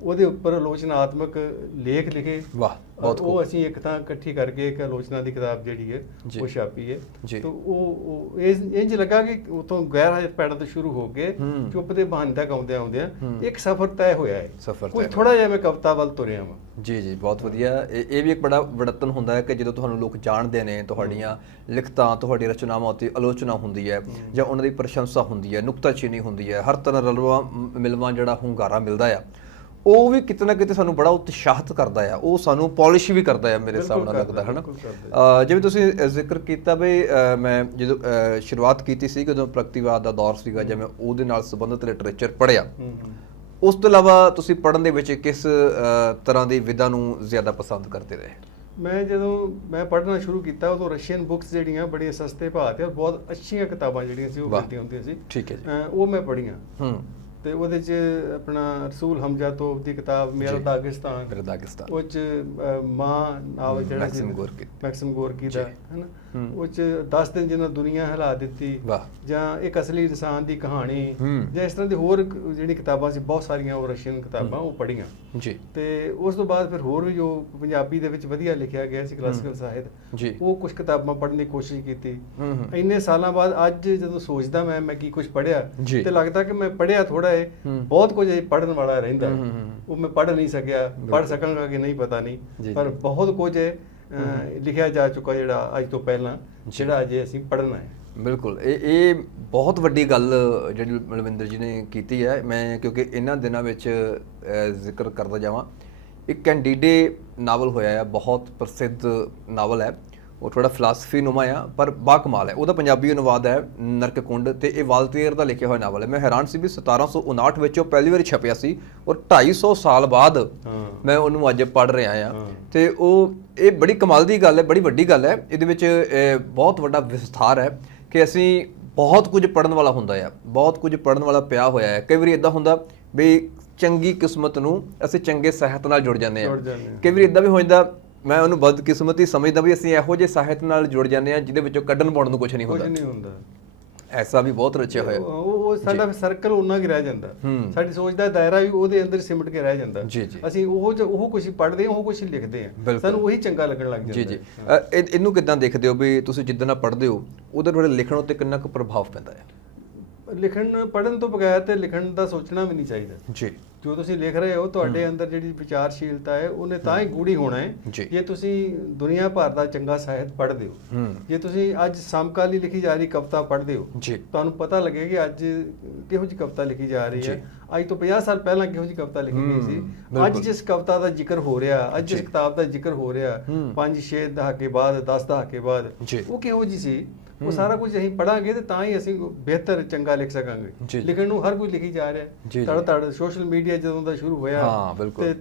ਉਹਦੇ ਉੱਪਰ ਆਲੋਚਨਾਤਮਕ ਲੇਖ ਲਿਖੇ। ਵਾਹ। ਉਹ ਅਸੀਂ ਇੱਕ ਤਾਂ ਇਕੱਠੀ ਕਰਕੇ ਇੱਕ ਆਲੋਚਨਾ ਦੀ ਕਿਤਾਬ ਜਿਹੜੀ ਹੈ ਉਹ ਛਾਪੀ ਹੈ। ਤੇ ਉਹ ਇੰਜ ਲੱਗਾ ਕਿ ਉਤੋਂ ਗੈਰ ਹਾਜ਼ਰ ਪੈੜਾਂ ਤੋਂ ਸ਼ੁਰੂ ਹੋ ਕੇ ਚੁੱਪ ਦੇ ਬਹਾਨੇ ਤੱਕ ਆਉਂਦਿਆਂ ਇੱਕ ਸਫ਼ਰ ਤੈਅ ਹੋਇਆ ਹੈ। ਕੋਈ ਥੋੜਾ ਜਿਹਾ ਮੈਂ ਕਵਿਤਾ ਵੱਲ ਤੁਰਿਆ ਵਾਂ। ਜੀ ਜੀ, ਬਹੁਤ ਵਧੀਆ। ਇਹ ਵੀ ਇੱਕ ਬੜਾ ਵੜਤਨ ਹੁੰਦਾ ਹੈ ਕਿ ਜਦੋਂ ਤੁਹਾਨੂੰ ਲੋਕ ਜਾਣਦੇ ਨੇ, ਤੁਹਾਡੀਆਂ ਲਿਖਤਾਂ, ਤੁਹਾਡੀ ਰਚਨਾਵਾਂ ਉੱਤੇ ਆਲੋਚਨਾ ਹੁੰਦੀ ਹੈ ਜਾਂ ਉਹਨਾਂ ਦੀ ਪ੍ਰਸ਼ੰਸਾ ਹੁੰਦੀ ਹੈ, ਨੁਕਤਾਚੀਨੀ ਹੁੰਦੀ ਹੈ, ਹਰ ਤਰ੍ਹਾਂ ਰਲਵਾ ਮਿਲਵਾ ਜਿਹੜਾ ਹੁੰਗਾਰਾ ਮਿਲਦਾ ਆ, ਉਹ ਵੀ ਕਿਤੇ ਨਾ ਕਿਤੇ ਸਾਨੂੰ ਬੜਾ ਉਤਸ਼ਾਹਿਤ ਕਰਦਾ ਆ, ਉਹ ਸਾਨੂੰ ਪੋਲਿਸ਼ ਵੀ ਕਰਦਾ ਆ ਮੇਰੇ ਹਿਸਾਬ ਨਾਲ ਲੱਗਦਾ ਹੈ ਨਾ। ਜਿਵੇਂ ਤੁਸੀਂ ਜ਼ਿਕਰ ਕੀਤਾ ਵੀ ਮੈਂ ਜਦੋਂ ਸ਼ੁਰੂਆਤ ਕੀਤੀ ਸੀ ਜਦੋਂ ਪ੍ਰਗਤੀਵਾਦ ਦਾ ਦੌਰ ਸੀਗਾ, ਜਿਵੇਂ ਉਹਦੇ ਨਾਲ ਸੰਬੰਧਿਤ ਲਿਟਰੇਚਰ ਪੜ੍ਹਿਆ, ਉਸ ਤੋਂ ਇਲਾਵਾ ਤੁਸੀਂ ਪੜ੍ਹਨ ਦੇ ਵਿੱਚ ਕਿਸ ਤਰ੍ਹਾਂ ਦੀ ਵਿਧਾ ਨੂੰ ਜ਼ਿਆਦਾ ਪਸੰਦ ਕਰਦੇ ਰਹੇ? ਮੈਂ ਜਦੋਂ ਮੈਂ ਪੜ੍ਹਨਾ ਸ਼ੁਰੂ ਕੀਤਾ ਉਦੋਂ ਰਸ਼ੀਅਨ ਬੁੱਕਸ ਜਿਹੜੀਆਂ ਬੜੀਆਂ ਸਸਤੇ ਭਾਅ ਤੇ ਔਰ ਬਹੁਤ ਅੱਛੀਆਂ ਕਿਤਾਬਾਂ ਜਿਹੜੀਆਂ ਸੀ ਉਹ ਮਿਲਦੀਆਂ ਹੁੰਦੀਆਂ ਸੀ। ਠੀਕ ਹੈ ਜੀ। ਉਹ ਮੈਂ ਪੜ੍ਹੀਆਂ ਤੇ ਉਹਦੇ ਚ ਆਪਣਾ ਰਸੂਲ ਹਮਜ਼ਾ ਤੋਪ ਦੀ ਕਿਤਾਬ ਮੇਰਾ ਦਾਗਿਸਤਾਨ, ਉਹ ਚ ਮਾਂ ਨਾਵਲ ਜਿਹੜਾ ਸੀ ਮੈਕਸਿਮ ਗੋਰਕੀ ਦਾ, ਹੈਨਾ, ਉਹ ਚ 10 ਦਿਨ ਜਿਹਨਾਂ ਦੁਨੀਆ ਹਿਲਾ ਦਿੱਤੀ, ਜਾਂ ਇੱਕ ਅਸਲੀ ਇਨਸਾਨ ਦੀ ਕਹਾਣੀ, ਜਾਂ ਇਸ ਤਰ੍ਹਾਂ ਦੀ ਹੋਰ ਜਿਹੜੀ ਕਿਤਾਬਾਂ ਸੀ ਬਹੁਤ ਸਾਰੀਆਂ ਉਹ ਰਸ਼ੀਅਨ ਕਿਤਾਬਾਂ ਉਹ ਪੜ੍ਹੀਆਂ ਜੀ। ਤੇ ਉਸ ਤੋਂ ਬਾਅਦ ਫਿਰ ਹੋਰ ਵੀ ਜੋ ਪੰਜਾਬੀ ਦੇ ਵਿੱਚ ਵਧੀਆ ਲਿਖਿਆ ਗਿਆ ਸੀ ਕਲਾਸੀਕਲ ਸਾਹਿਤ, ਉਹ ਕੁਝ ਕਿਤਾਬਾਂ ਪੜ੍ਹਨ ਦੀ ਕੋਸ਼ਿਸ਼ ਕੀਤੀ। ਇੰਨੇ ਸਾਲਾਂ ਬਾਅਦ ਅੱਜ ਜਦੋਂ ਸੋਚਦਾ ਮੈਂ ਕੀ ਕੁਝ ਪੜ੍ਹਿਆ ਤੇ ਲੱਗਦਾ ਕਿ ਮੈਂ ਪੜ੍ਹਿਆ ਥੋੜਾ ਹੈ, ਬਹੁਤ ਕੁਝ ਪੜ੍ਹਨ ਵਾਲਾ ਰਹਿੰਦਾ, ਉਹ ਮੈਂ ਪੜ੍ਹ ਨਹੀਂ ਸਕਿਆ, ਪੜ੍ਹ ਸਕਾਂਗਾ ਕਿ ਨਹੀਂ ਪਤਾ ਨਹੀਂ, ਪਰ ਬਹੁਤ ਕੁਝ ਲਿਖਿਆ ਜਾ ਚੁੱਕਾ ਜਿਹੜਾ ਅੱਜ ਤੋਂ ਪਹਿਲਾਂ ਜਿਹੜਾ ਅਜੇ ਅਸੀਂ ਪੜ੍ਹਨਾ ਹੈ। ਬਿਲਕੁਲ, ਇਹ ਬਹੁਤ ਵੱਡੀ ਗੱਲ ਜਿਹੜੀ ਮਲਵਿੰਦਰ ਜੀ ਨੇ ਕੀਤੀ ਹੈ। ਮੈਂ ਕਿਉਂਕਿ ਇਹਨਾਂ ਦਿਨਾਂ ਵਿੱਚ ਜ਼ਿਕਰ ਕਰਦਾ ਜਾਵਾਂ, ਇੱਕ ਕੈਂਡੀਡੇ ਨਾਵਲ ਹੋਇਆ ਹੈ, ਬਹੁਤ ਪ੍ਰਸਿੱਧ ਨਾਵਲ ਹੈ, ਉਹ ਥੋੜਾ ਫਿਲਾਸਫੀ ਨੁਮਾ ਆ ਪਰ ਬਾਕਮਾਲ ਹੈ। ਉਹਦਾ ਪੰਜਾਬੀ ਅਨੁਵਾਦ ਹੈ ਨਰਕ ਕੁੰਡ, ਤੇ ਇਹ ਵਾਲਤੀਅਰ ਦਾ ਲਿਖਿਆ ਹੋਇਆ ਨਾਵਲ ਹੈ। ਮੈਂ ਹੈਰਾਨ ਸੀ ਵੀ 1759 ਵਿੱਚ ਉਹ ਪਹਿਲੀ ਵਾਰੀ ਛਪਿਆ ਸੀ ਔਰ 250 ਸਾਲ ਬਾਅਦ ਮੈਂ ਉਹਨੂੰ ਅੱਜ ਪੜ੍ਹ ਰਿਹਾ ਆ। ਤੇ ਇਹ ਬੜੀ ਕਮਾਲ ਦੀ ਗੱਲ ਹੈ, ਬੜੀ ਵੱਡੀ ਗੱਲ ਹੈ। ਇਹਦੇ ਵਿੱਚ ਬਹੁਤ ਵੱਡਾ ਵਿਸਥਾਰ ਹੈ ਕਿ ਅਸੀਂ ਬਹੁਤ ਕੁਝ ਪੜ੍ਹਨ ਵਾਲਾ ਹੁੰਦਾ ਆ, ਬਹੁਤ ਕੁਝ ਪੜ੍ਹਨ ਵਾਲਾ ਪਿਆ ਹੋਇਆ ਹੈ। ਕਈ ਵਾਰੀ ਇੱਦਾਂ ਹੁੰਦਾ ਵੀ ਚੰਗੀ ਕਿਸਮਤ ਨੂੰ ਅਸੀਂ ਚੰਗੇ ਸਾਹਿਤ ਨਾਲ ਜੁੜ ਜਾਂਦੇ ਹਾਂ, ਕਈ ਵਾਰੀ ਇੱਦਾਂ ਵੀ ਹੋ ਜਾਂਦਾ, ਮੈਂ ਉਹਨੂੰ ਬਦਕਿਸਮਤੀ ਸਮਝਦਾ ਵੀ ਅਸੀਂ ਇਹੋ ਜਿਹੇ ਸਾਹਿਤ ਨਾਲ ਜੁੜ ਜਾਂਦੇ ਹਾਂ ਜਿਹਦੇ ਵਿੱਚੋਂ ਕੱਢਣ ਪਾਉਣ ਨੂੰ ਕੁਝ ਨਹੀਂ ਹੁੰਦਾ। ਐਸਾ ਵੀ ਬਹੁਤ ਰਚਿਆ ਹੋਇਆ, ਉਹ ਸਾਡਾ ਸਰਕਲ ਉਹਨਾਂ ਹੀ ਰਹਿ ਜਾਂਦਾ, ਸਾਡੀ ਸੋਚ ਦਾ ਦਾਇਰਾ ਵੀ ਉਹਦੇ ਅੰਦਰ ਸਿਮਟ ਕੇ ਰਹਿ ਜਾਂਦਾ। ਅਸੀਂ ਉਹ ਕੁਝ ਪੜ੍ਹਦੇ ਹਾਂ, ਉਹ ਕੁਝ ਲਿਖਦੇ ਹਾਂ, ਸਾਨੂੰ ਉਹੀ ਚੰਗਾ ਲੱਗਣ ਲੱਗ ਜਾਂਦਾ। ਜੀ ਇਹਨੂੰ ਕਿੱਦਾਂ ਦੇਖਦੇ ਹੋ ਵੀ ਤੁਸੀਂ ਜਿੱਦਾਂ ਪੜ੍ਹਦੇ ਹੋ ਉਹਦੇ ਤੁਹਾਡੇ ਲਿਖਣ ਉੱਤੇ ਕਿੰਨਾ ਕੁ ਪ੍ਰਭਾਵ ਪੈਂਦਾ ਹੈ? ਲਿਖਣ ਪੜ੍ਹਨ ਤੋਂ ਬਗੈਰ ਤੇ ਲਿਖਣ ਦਾ ਸੋਚਣਾ ਵੀ ਨਹੀਂ ਚਾਹੀਦਾ ਜੀ। ਜੋ ਤੁਸੀਂ ਲਿਖ ਰਹੇ ਹੋ ਤੁਹਾਡੇ ਅੰਦਰ ਜਿਹੜੀ ਵਿਚਾਰਸ਼ੀਲਤਾ ਹੈ ਉਹਨੇ ਤਾਂ ਹੀ ਗੂੜੀ ਹੋਣਾ ਹੈ ਜੇ ਤੁਸੀਂ ਦੁਨੀਆ ਭਰ ਦਾ ਚੰਗਾ ਸਾਹਿਤ ਪੜ੍ਹਦੇ ਹੋ। ਜੇ ਤੁਸੀਂ ਅੱਜ ਸਮਕਾਲੀ ਲਿਖੀ ਜਾ ਰਹੀ ਕਵਿਤਾ ਪੜ੍ਹਦੇ ਹੋ, ਤੁਹਾਨੂੰ ਪਤਾ ਲੱਗੇ ਕਿ ਅੱਜ ਕਿਹੋ ਜਿਹੀ ਕਵਿਤਾ ਲਿਖੀ ਜਾ ਰਹੀ ਹੈ, ਅੱਜ ਤੋਂ 50 ਸਾਲ ਪਹਿਲਾਂ ਕਿਹੋ ਜਿਹੀ ਕਵਿਤਾ ਲਿਖੀ ਗਈ ਸੀ, ਅੱਜ ਜਿਸ ਕਵਿਤਾ ਦਾ ਜ਼ਿਕਰ ਹੋ ਰਿਹਾ, ਅੱਜ ਜਿਸ ਕਿਤਾਬ ਦਾ ਜ਼ਿਕਰ ਹੋ ਰਿਹਾ 5-6 ਦਹਾਕੇ ਬਾਅਦ, 10 ਦਹਾਕੇ ਬਾਅਦ, ਉਹ ਕਿਹੋ ਜਿਹੀ ਸੀ, ਉਹ ਸਾਰਾ ਕੁਝ ਅਸੀਂ ਪੜਾਂਗੇ ਤੇ ਤਾਂ ਹੀ ਅਸੀਂ ਬਿਹਤਰ ਚੰਗਾ ਲਿਖ ਸਕਾਂਗੇ। ਲਿਖਣ ਨੂੰ ਹਰ ਕੋਈ ਲਿਖੀ ਜਾ ਰਿਹਾ, ਤੜ ਸੋਸ਼ਲ ਮੀਡੀਆ ਜਦੋਂ ਦਾ ਸ਼ੁਰੂ ਹੋਇਆ ਤੇ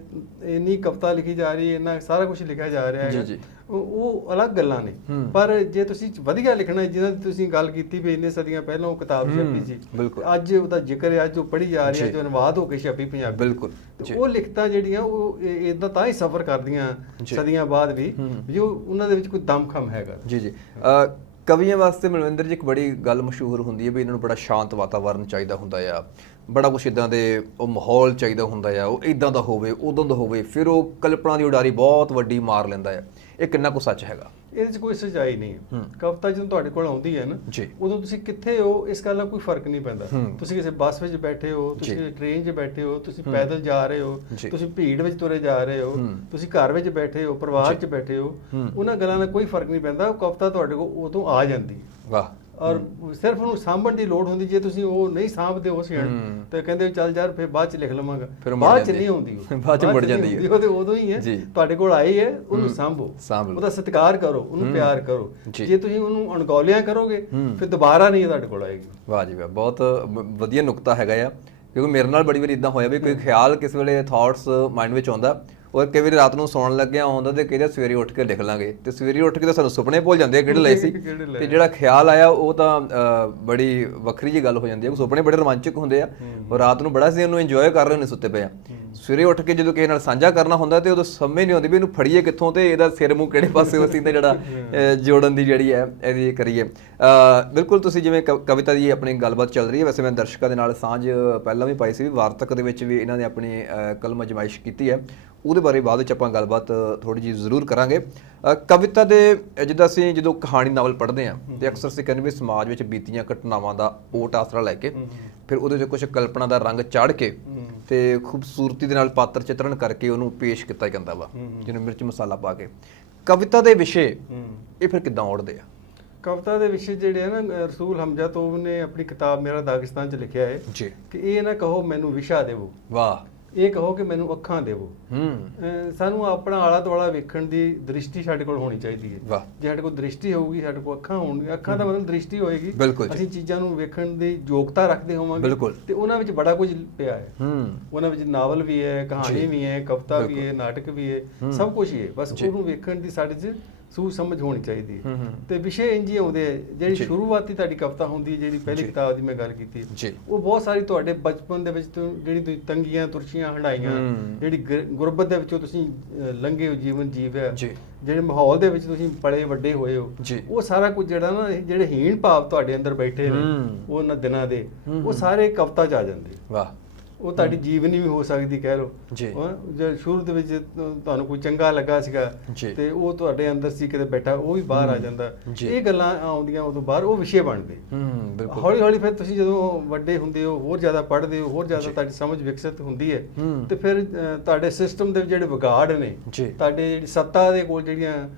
ਇੰਨੀ ਕਵਿਤਾ ਲਿਖੀ ਜਾ ਰਹੀ ਹੈ, ਇੰਨਾ ਸਾਰਾ ਕੁਝ ਲਿਖਿਆ ਜਾ ਰਿਹਾ ਹੈ, ਉਹ ਅਲੱਗ ਗੱਲਾਂ ਨੇ। ਪਰ ਜੇ ਤੁਸੀਂ ਵਧੀਆ ਲਿਖਣਾ, ਜਿਹਨਾਂ ਦੀ ਤੁਸੀਂ ਗੱਲ ਕੀਤੀ ਵੀ ਇੰਨੇ ਸਦੀਆਂ ਪਹਿਲਾਂ ਉਹ ਕਿਤਾਬ ਛਪੀ ਸੀ, ਅੱਜ ਉਹਦਾ ਜ਼ਿਕਰ ਹੈ, ਅੱਜ ਉਹ ਪੜ੍ਹੀ ਜਾ ਰਹੀ ਹੈ, ਜੋ ਅਨੁਵਾਦ ਹੋ ਕੇ ਛਪੀ ਪੰਜਾਬੀ, ਬਿਲਕੁਲ ਉਹ ਲਿਖਤਾਂ ਜਿਹੜੀਆਂ ਉਹ ਇਦਾਂ ਤਾਂ ਹੀ ਸਫ਼ਰ ਕਰਦੀਆਂ ਸਦੀਆਂ ਬਾਅਦ ਵੀ, ਜੋ ਉਹਨਾਂ ਦੇ ਵਿੱਚ ਕੋਈ ਦਮਖਮ ਹੈਗਾ। ਜੀ ਕਵੀਆਂ ਵਾਸਤੇ ਮਲਵਿੰਦਰ ਜੀ ਇੱਕ ਬੜੀ ਗੱਲ ਮਸ਼ਹੂਰ ਹੁੰਦੀ ਹੈ ਵੀ ਇਹਨਾਂ ਨੂੰ ਬੜਾ ਸ਼ਾਂਤ ਵਾਤਾਵਰਨ ਚਾਹੀਦਾ ਹੁੰਦਾ ਆ, ਬੜਾ ਕੁਛ ਇੱਦਾਂ ਦੇ ਉਹ ਮਾਹੌਲ ਚਾਹੀਦਾ ਹੁੰਦਾ ਆ, ਉਹ ਇੱਦਾਂ ਦਾ ਹੋਵੇ, ਉਦੋਂ ਦਾ ਹੋਵੇ, ਫਿਰ ਉਹ ਕਲਪਨਾ ਦੀ ਉਡਾਰੀ ਬਹੁਤ ਵੱਡੀ ਮਾਰ ਲੈਂਦਾ ਆ। ਇਹ ਕਿੰਨਾ ਕੁ ਸੱਚ ਹੈਗਾ? ਇਹਦੇ 'ਚ ਕੋਈ ਸੱਚਾਈ ਨਹੀਂ ਹੈ। ਕਵਿਤਾ ਜਦੋਂ ਤੁਹਾਡੇ ਕੋਲ ਆਉਂਦੀ ਹੈ ਨਾ, ਉਦੋਂ ਤੁਸੀਂ ਕਿੱਥੇ ਹੋ ਇਸ ਗੱਲ ਨਾਲ ਕੋਈ ਫਰਕ ਨਹੀਂ ਪੈਂਦਾ। ਤੁਸੀਂ ਕਿਸੇ ਬੱਸ ਵਿੱਚ ਬੈਠੇ ਹੋ, ਤੁਸੀਂ ਕਿਸੇ ਟ੍ਰੇਨ 'ਚ ਬੈਠੇ ਹੋ, ਤੁਸੀਂ ਪੈਦਲ ਜਾ ਰਹੇ ਹੋ, ਤੁਸੀਂ ਭੀੜ ਵਿੱਚ ਤੁਰੇ ਜਾ ਰਹੇ ਹੋ, ਤੁਸੀਂ ਘਰ ਵਿੱਚ ਬੈਠੇ ਹੋ, ਪਰਿਵਾਰ 'ਚ ਬੈਠੇ ਹੋ, ਉਹਨਾਂ ਗੱਲਾਂ ਨਾਲ ਕੋਈ ਫਰਕ ਨਹੀਂ ਪੈਂਦਾ। ਉਹ ਕਵਿਤਾ ਤੁਹਾਡੇ ਕੋਲ ਉਦੋਂ ਆ ਜਾਂਦੀ ਹੈ। ਵਾਹ। ਔਰ ਸਿਰਫ ਉਹਨੂੰ ਸਾਂਭਣ ਦੀ ਲੋੜ ਹੁੰਦੀ। ਜੇ ਤੁਸੀਂ ਉਹ ਨਹੀਂ ਸਾਂਭਦੇ ਉਸ ਹਿਣ ਤੇ ਕਹਿੰਦੇ ਚੱਲ ਯਾਰ ਫਿਰ ਬਾਅਦ 'ਚ ਲਿਖ ਲਵਾਂਗਾ, ਬਾਅਦ 'ਚ ਨਹੀਂ ਆਉਂਦੀ, ਬਾਅਦ 'ਚ ਮੁੜ ਜਾਂਦੀ ਹੈ। ਉਹ ਉਦੋਂ ਹੀ ਹੈ, ਤੁਹਾਡੇ ਕੋਲ ਆਈ ਹੈ, ਉਹਨੂੰ ਸਾਂਭੋ, ਉਹਦਾ ਸਤਿਕਾਰ ਕਰੋ, ਉਹਨੂੰ ਪਿਆਰ ਕਰੋ। ਜੇ ਤੁਸੀਂ ਉਹਨੂੰ ਅਣਗੌਲਿਆਂ ਕਰੋਗੇ ਫਿਰ ਦੁਬਾਰਾ ਨਹੀਂ ਤੁਹਾਡੇ ਕੋਲ ਆਏਗੀ। ਵਾਹ ਜੀ ਵਾਹ, ਬਹੁਤ ਵਧੀਆ ਨੁਕਤਾ ਹੈਗਾ ਆ। ਕਿਉਂਕਿ ਮੇਰੇ ਨਾਲ ਬੜੀ ਵਾਰੀ ਇਦਾਂ ਹੋਇਆ ਵੀ ਕੋਈ ਖਿਆਲ ਕਿਸੇ ਵੇਲੇ ਥਾਟਸ ਮਾਈਂਡ ਵਿੱਚ ਆਉਂਦਾ, ਔਰ ਕਈ ਵਾਰੀ ਰਾਤ ਨੂੰ ਸੌਣ ਲੱਗਿਆ ਆਉਂਦਾ ਤੇ ਕਹਿੰਦੇ ਸਵੇਰੇ ਉੱਠ ਕੇ ਲਿਖ ਲਾਂਗੇ, ਤੇ ਸਵੇਰੇ ਉੱਠ ਕੇ ਤਾਂ ਸਾਨੂੰ ਸੁਪਨੇ ਭੁੱਲ ਜਾਂਦੇ ਆ ਕਿਹੜੇ ਲਏ ਸੀ, ਤੇ ਜਿਹੜਾ ਖਿਆਲ ਆਇਆ ਉਹ ਤਾਂ ਬੜੀ ਵੱਖਰੀ ਜਿਹੀ ਗੱਲ ਹੋ ਜਾਂਦੀ ਹੈ। ਸੁਪਨੇ ਬੜੇ ਰੋਮਾਂਚਕ ਹੁੰਦੇ ਆ ਔਰ ਰਾਤ ਨੂੰ ਬੜਾ ਸੀ ਉਹਨੂੰ ਇੰਜੋਏ ਕਰ ਰਹੇ ਹੁੰਦੇ ਸੁੱਤੇ ਪਏ ਆ। ਸਵੇਰੇ ਉੱਠ ਕੇ ਜਦੋਂ ਕਿਸੇ ਨਾਲ ਸਾਂਝਾ ਕਰਨਾ ਹੁੰਦਾ ਤੇ ਉਦੋਂ ਸਮਝ ਨਹੀਂ ਆਉਂਦੀ ਵੀ ਇਹਨੂੰ ਫੜੀਏ ਕਿੱਥੋਂ ਤੇ ਇਹਦਾ ਸਿਰ ਮੂੰਹ ਕਿਹੜੇ ਪਾਸੇ ਅਸੀਂ ਤੇ ਜਿਹੜਾ ਜੋੜਨ ਦੀ ਜਿਹੜੀ ਹੈ ਇਹਦੀ ਕਰੀਏ। ਬਿਲਕੁਲ, ਤੁਸੀਂ ਜਿਵੇਂ ਕਵਿਤਾ ਦੀ ਆਪਣੀ ਗੱਲਬਾਤ ਚੱਲ ਰਹੀ ਹੈ, ਵੈਸੇ ਮੈਂ ਦਰਸ਼ਕਾਂ ਦੇ ਨਾਲ ਸਾਂਝ ਪਹਿਲਾਂ ਵੀ ਪਾਈ ਸੀ, ਵਾਰਤਕ ਦੇ ਵਿੱਚ ਵੀ ਇਹਨਾਂ ਨੇ ਆਪਣੀ ਕਲਮ ਅਜਮਾਇਸ਼ ਕੀਤੀ ਹੈ, ਉਹਦੇ ਬਾਰੇ ਬਾਅਦ ਵਿੱਚ ਆਪਾਂ ਗੱਲਬਾਤ ਥੋੜੀ ਜਿਹੀ ਜ਼ਰੂਰ ਕਰਾਂਗੇ। ਕਵਿਤਾ ਦੇ ਜਿੱਦਾਂ ਅਸੀਂ ਜਦੋਂ ਕਹਾਣੀ ਨਾਵਲ ਪੜ੍ਹਦੇ ਹਾਂ ਤੇ ਅਕਸਰ ਅਸੀਂ ਕਹਿੰਦੇ ਵੀ ਸਮਾਜ ਵਿੱਚ ਬੀਤੀਆਂ ਘਟਨਾਵਾਂ ਦਾ ਓਟ ਆਸਰਾ ਲੈ ਕੇ ਫਿਰ ਉਹਦੇ 'ਚ ਕੁਝ ਕਲਪਨਾ ਦਾ ਰੰਗ ਚਾੜ੍ਹ ਕੇ ਤੇ ਖੂਬਸੂਰਤੀ ਦੇ ਨਾਲ ਪਾਤਰ ਚਿੱਤਰਨ ਕਰਕੇ ਉਹਨੂੰ ਪੇਸ਼ ਕੀਤਾ ਜਾਂਦਾ ਵਾ, ਜਿਹਨੂੰ ਮਿਰਚ ਮਸਾਲਾ ਪਾ ਕੇ। ਕਵਿਤਾ ਦੇ ਵਿਸ਼ੇ ਇਹ ਫਿਰ ਕਿੱਦਾਂ ਉੜਦੇ ਆ? ਕਵਿਤਾ ਦੇ ਵਿਸ਼ੇ ਜਿਹੜੇ ਆ ਨਾ, ਰਸੂਲ ਹਮਜ਼ਾ ਤੋਬ ਨੇ ਆਪਣੀ ਕਿਤਾਬ ਮੇਰਾ ਦਾਗਿਸਤਾਨ 'ਚ ਲਿਖਿਆ ਹੈ ਕਿ ਇਹ ਨਾ ਕਹੋ ਮੈਨੂੰ ਵਿਸ਼ਾ ਦੇਵੋ। ਵਾਹ। ਇਹ ਕਹੋ ਕਿ ਮੈਨੂੰ ਅੱਖਾਂ ਦੇਵੋ। ਸਾਨੂੰ ਆਪਣਾ ਆਲਾ ਦੁਆਲਾ ਵੇਖਣ ਦੀ ਦ੍ਰਿਸ਼ਟੀ ਸਾਡੇ ਕੋਲ ਹੋਣੀ ਚਾਹੀਦੀ ਹੈ। ਜੇ ਸਾਡੇ ਕੋਲ ਦ੍ਰਿਸ਼ਟੀ ਹੋਊਗੀ, ਸਾਡੇ ਕੋਲ ਅੱਖਾਂ ਹੋਣਗੀਆਂ, ਅੱਖਾਂ ਦਾ ਮਤਲਬ ਦ੍ਰਿਸ਼ਟੀ ਹੋਏਗੀ, ਅਸੀਂ ਚੀਜ਼ਾਂ ਨੂੰ ਵੇਖਣ ਦੀ ਯੋਗਤਾ ਰੱਖਦੇ ਹੋਵਾਂਗੇ ਤੇ ਉਹਨਾਂ ਵਿੱਚ ਬੜਾ ਕੁਝ ਪਿਆ ਹੈ। ਉਹਨਾਂ ਵਿੱਚ ਨਾਵਲ ਵੀ ਹੈ, ਕਹਾਣੀ ਵੀ ਹੈ, ਕਵਿਤਾ ਵੀ ਹੈ, ਨਾਟਕ ਵੀ ਹੈ, ਸਭ ਕੁਝ ਹੀ ਹੈ। ਬਸ ਉਹਨੂੰ ਵੇਖਣ ਦੀ ਸਾਡੇ 'ਚ ਸੂਝ ਸਮਝ ਹੋਣੀ ਚਾਹੀਦੀ ਹੈ। ਤੇ ਵਿਸ਼ੇ ਇੰਝ ਹੀ ਆਉਂਦੇ ਆ। ਜਿਹੜੀ ਸ਼ੁਰੂਆਤੀ ਤੁਹਾਡੀ ਕਵਿਤਾ ਹੁੰਦੀ ਹੈ, ਜਿਹੜੀ ਪਹਿਲੀ ਕਿਤਾਬ ਦੀ ਮੈਂ ਗੱਲ ਕੀਤੀ, ਉਹ ਬਹੁਤ ਸਾਰੀ ਤੁਹਾਡੇ ਬਚਪਨ ਦੇ ਵਿੱਚ ਜਿਹੜੀ ਤੁਸੀਂ ਤੰਗੀਆਂ ਤੁਰਸ਼ੀਆਂ ਹੰਡਾਈਆਂ, ਜਿਹੜੀ ਗੁਰਬਤ ਦੇ ਵਿੱਚੋਂ ਤੁਸੀਂ ਲੰਘੇ ਹੋ, ਜੀਵਨ ਜੀਵਿਆ, ਜਿਹੜੇ ਮਾਹੌਲ ਦੇ ਵਿੱਚ ਤੁਸੀਂ ਪਲੇ ਵੱਡੇ ਹੋਏ ਹੋ, ਉਹ ਸਾਰਾ ਕੁਝ ਜਿਹੜਾ ਨਾ, ਜਿਹੜੇ ਹੀਣ ਭਾਵ ਤੁਹਾਡੇ ਅੰਦਰ ਬੈਠੇ ਨੇ ਉਹਨਾਂ ਦਿਨਾਂ ਦੇ, ਉਹ ਸਾਰੇ ਕਵਿਤਾ 'ਚ ਆ ਜਾਂਦੇ। ਵਾਹ। ਉਹ ਤੁਹਾਡੀ ਜੀਵਨੀ ਵੀ ਹੋ ਸਕਦੀ, ਕਹਿ ਲਓ। ਜੇ ਸ਼ੁਰੂ ਦੇ ਵਿੱਚ ਤੁਹਾਨੂੰ ਕੋਈ ਚੰਗਾ ਲੱਗਾ ਸੀਗਾ ਤੇ ਉਹ ਤੁਹਾਡੇ ਅੰਦਰ ਸੀ ਕਿਤੇ ਬੈਠਾ, ਉਹ ਵੀ ਬਾਹਰ ਆ ਜਾਂਦਾ। ਇਹ ਗੱਲਾਂ ਆਉਂਦੀਆਂ ਉਦੋਂ ਬਾਹਰ, ਉਹ ਵਿਸ਼ੇ ਬਣਦੇ। ਹੌਲੀ ਹੌਲੀ ਫਿਰ ਤੁਸੀਂ ਜਦੋਂ ਵੱਡੇ ਹੁੰਦੇ ਹੋ, ਹੋਰ ਜ਼ਿਆਦਾ ਪੜ੍ਹਦੇ ਹੋ, ਹੋਰ ਜ਼ਿਆਦਾ ਤੁਹਾਡੀ ਸਮਝ ਵਿਕਸਿਤ ਹੁੰਦੀ ਹੈ, ਤੇ ਫਿਰ ਤੁਹਾਡੇ ਸਿਸਟਮ ਦੇ ਜਿਹੜੇ ਵਿਗਾੜ ਨੇ, ਤੁਹਾਡੇ ਜਿਹੜੀ ਸੱਤਾ ਦੇ ਕੋਲ ਜਿਹੜੀਆਂ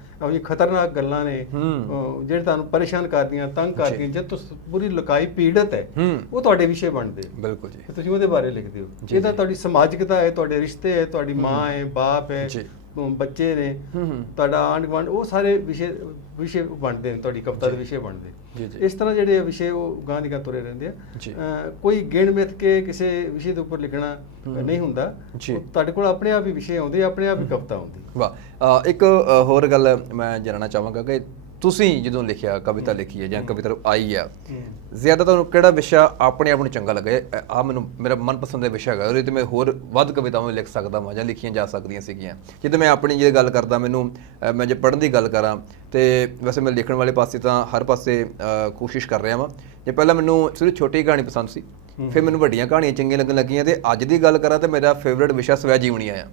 ਖਤਰਨਾਕ ਗੱਲਾਂ ਨੇ, ਜਿਹੜੇ ਤੁਹਾਨੂੰ ਪਰੇਸ਼ਾਨ ਕਰਦੀਆਂ, ਤੰਗ ਕਰਦੀਆਂ, ਜਦ ਤੁਸੀਂ ਪੂਰੀ ਲੁਕਾਈ ਪੀੜਤ ਹੈ, ਉਹ ਤੁਹਾਡੇ ਵਿਸ਼ੇ ਬਣਦੇ। ਬਿਲਕੁਲ ਜੀ। ਤੁਸੀਂ ਉਹਦੇ ਬਾਰੇ ਲਿਖਦੇ ਹੋ। ਇਹਦਾ ਤੁਹਾਡੀ ਸਮਾਜਿਕਤਾ ਹੈ, ਤੁਹਾਡੇ ਰਿਸ਼ਤੇ ਹੈ, ਤੁਹਾਡੀ ਮਾਂ ਹੈ, ਬਾਪ ਹੈ, ਬੱਚੇ ਨੇ, ਤੁਹਾਡਾ ਆਂਢ ਗੁਆਂਢ, ਉਹ ਸਾਰੇ ਵਿਸ਼ੇ ਬਣਦੇ ਨੇ, ਤੁਹਾਡੀ ਕਵਿਤਾ ਦੇ ਵਿਸ਼ੇ ਬਣਦੇ। ਇਸ ਤਰ੍ਹਾਂ ਜਿਹੜੇ ਵਿਸ਼ੇ ਉਹ ਗਾਂ ਦੀ ਗਾਂ ਤੁਰੇ ਰਹਿੰਦੇ ਆ। ਕੋਈ ਗਿਣ ਮਿਥ ਕੇ ਕਿਸੇ ਵਿਸ਼ੇ ਦੇ ਉੱਪਰ ਲਿਖਣਾ ਨਹੀਂ ਹੁੰਦਾ। ਤੁਹਾਡੇ ਕੋਲ ਆਪਣੇ ਆਪ ਹੀ ਵਿਸ਼ੇ ਆਉਂਦੇ, ਆਪਣੇ ਆਪ ਹੀ ਕਵਿਤਾ ਆਉਂਦੀ। ਵਾਹ। ਇੱਕ ਹੋਰ ਗੱਲ ਮੈਂ ਜਾਣਨਾ ਚਾਹਾਂਗਾ ਕਿ ਤੁਸੀਂ ਜਦੋਂ ਲਿਖਿਆ, ਕਵਿਤਾ ਲਿਖੀ ਹੈ ਜਾਂ ਕਵਿਤਾ ਆਈ ਆ, ਜ਼ਿਆਦਾ ਤੁਹਾਨੂੰ ਕਿਹੜਾ ਵਿਸ਼ਾ ਆਪਣੇ ਆਪ ਨੂੰ ਚੰਗਾ ਲੱਗਾ? ਆ ਮੈਨੂੰ ਮੇਰਾ ਮਨਪਸੰਦ ਦਾ ਵਿਸ਼ਾ ਹੈਗਾ, ਉਹਦੇ ਤੇ ਮੈਂ ਹੋਰ ਵੱਧ ਕਵਿਤਾਵਾਂ ਲਿਖ ਸਕਦਾ ਵਾਂ ਜਾਂ ਲਿਖੀਆਂ ਜਾ ਸਕਦੀਆਂ ਸੀਗੀਆਂ। ਜਦੋਂ ਮੈਂ ਆਪਣੀ ਜੇ ਗੱਲ ਕਰਦਾ, ਮੈਨੂੰ ਮੈਂ ਜੇ ਪੜ੍ਹਨ ਦੀ ਗੱਲ ਕਰਾਂ ਤੇ ਵੈਸੇ ਮੈਂ ਲਿਖਣ ਵਾਲੇ ਪਾਸੇ ਤਾਂ ਹਰ ਪਾਸੇ ਕੋਸ਼ਿਸ਼ ਕਰ ਰਿਹਾ ਵਾਂ। ਜੇ ਪਹਿਲਾਂ ਮੈਨੂੰ ਸ਼ੁਰੂ ਛੋਟੀ ਕਹਾਣੀ ਪਸੰਦ ਸੀ, ਫਿਰ ਮੈਨੂੰ ਵੱਡੀਆਂ ਕਹਾਣੀਆਂ ਚੰਗੀਆਂ ਲੱਗਣ ਲੱਗੀਆਂ, ਤੇ ਅੱਜ ਦੀ ਗੱਲ ਕਰਾਂ ਤਾਂ ਮੇਰਾ ਫੇਵਰੇਟ ਵਿਸ਼ਾ ਸਵੈ ਜੀਵਨੀਆਂ ਆ।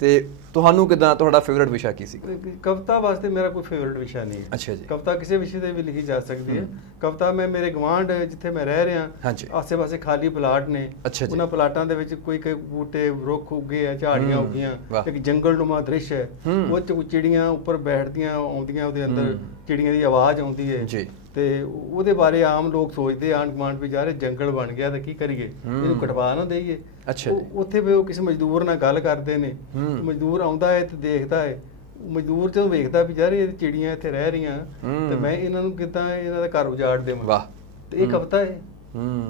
ਤੇ ਤੁਹਾਨੂੰ ਕਿੱਦਾਂ, ਤੁਹਾਡਾ ਫੇਵਰੇਟ ਵਿਸ਼ਾ ਕੀ ਸੀ? ਕਵਿਤਾ ਵਾਸਤੇ ਮੇਰਾ ਕੋਈ ਫੇਵਰੇਟ ਵਿਸ਼ਾ ਨਹੀਂ ਹੈ। ਅੱਛਾ ਜੀ। ਕਵਿਤਾ ਕਿਸੇ ਵਿਸ਼ੇ ਤੇ ਵੀ ਲਿਖੀ ਜਾ ਸਕਦੀ ਹੈ। ਕਵਿਤਾ ਮੈਂ ਮੇਰੇ ਗਵਾਂਢ ਜਿੱਥੇ ਮੈਂ ਰਹਿ ਰਿਹਾ, ਆਸੇ-ਪਾਸੇ ਖਾਲੀ ਪਲਾਟ ਨੇ, ਉਹਨਾਂ ਪਲਾਟਾਂ ਦੇ ਵਿੱਚ ਕੋਈ ਬੂਟੇ ਰੁੱਖ ਉੱਗੇ ਆ, ਝਾੜੀਆਂ ਉੱਗੀਆਂ, ਇੱਕ ਜੰਗਲਨੁਮਾ ਦ੍ਰਿਸ਼ ਹੈ, ਉਹ 'ਚ ਚਿੜੀਆਂ ਉੱਪਰ ਬੈਠਦੀਆਂ ਆਉਂਦੀਆਂ, ਉਹਦੇ ਅੰਦਰ ਚਿੜੀਆਂ ਦੀ ਆਵਾਜ਼ ਆਉਂਦੀ ਹੈ, ਤੇ ਉਹਦੇ ਬਾਰੇ ਆਮ ਲੋਕ ਸੋਚਦੇ, ਆਂਢ ਗੁਆਂਢ ਵੀ ਜਾ ਰਹੇ, ਜੰਗਲ ਬਣ ਗਿਆ ਤਾਂ ਕੀ ਕਰੀਏ, ਇਹਨੂੰ ਕਟਵਾ ਨਾ ਦੇਈਏ। ਉੱਥੇ ਵੀ ਉਹ ਕਿਸੇ ਮਜ਼ਦੂਰ ਨਾਲ ਗੱਲ ਕਰਦੇ ਨੇ, ਮਜ਼ਦੂਰ ਆਉਂਦਾ ਹੈ ਤੇ ਦੇਖਦਾ ਹੈ, ਮਜ਼ਦੂਰ ਜਦੋਂ ਵੇਖਦਾ ਵੀ ਯਾਰ ਇਹ ਚਿੜੀਆਂ ਇੱਥੇ ਰਹਿ ਰਹੀਆਂ ਤੇ ਮੈਂ ਇਹਨਾਂ ਨੂੰ ਕਿੱਦਾਂ ਇਹਨਾਂ ਦਾ ਘਰ ਉਜਾੜ ਦੇਵਾਂ। ਤੇ ਇਹ ਕਵਿਤਾ ਹੈ,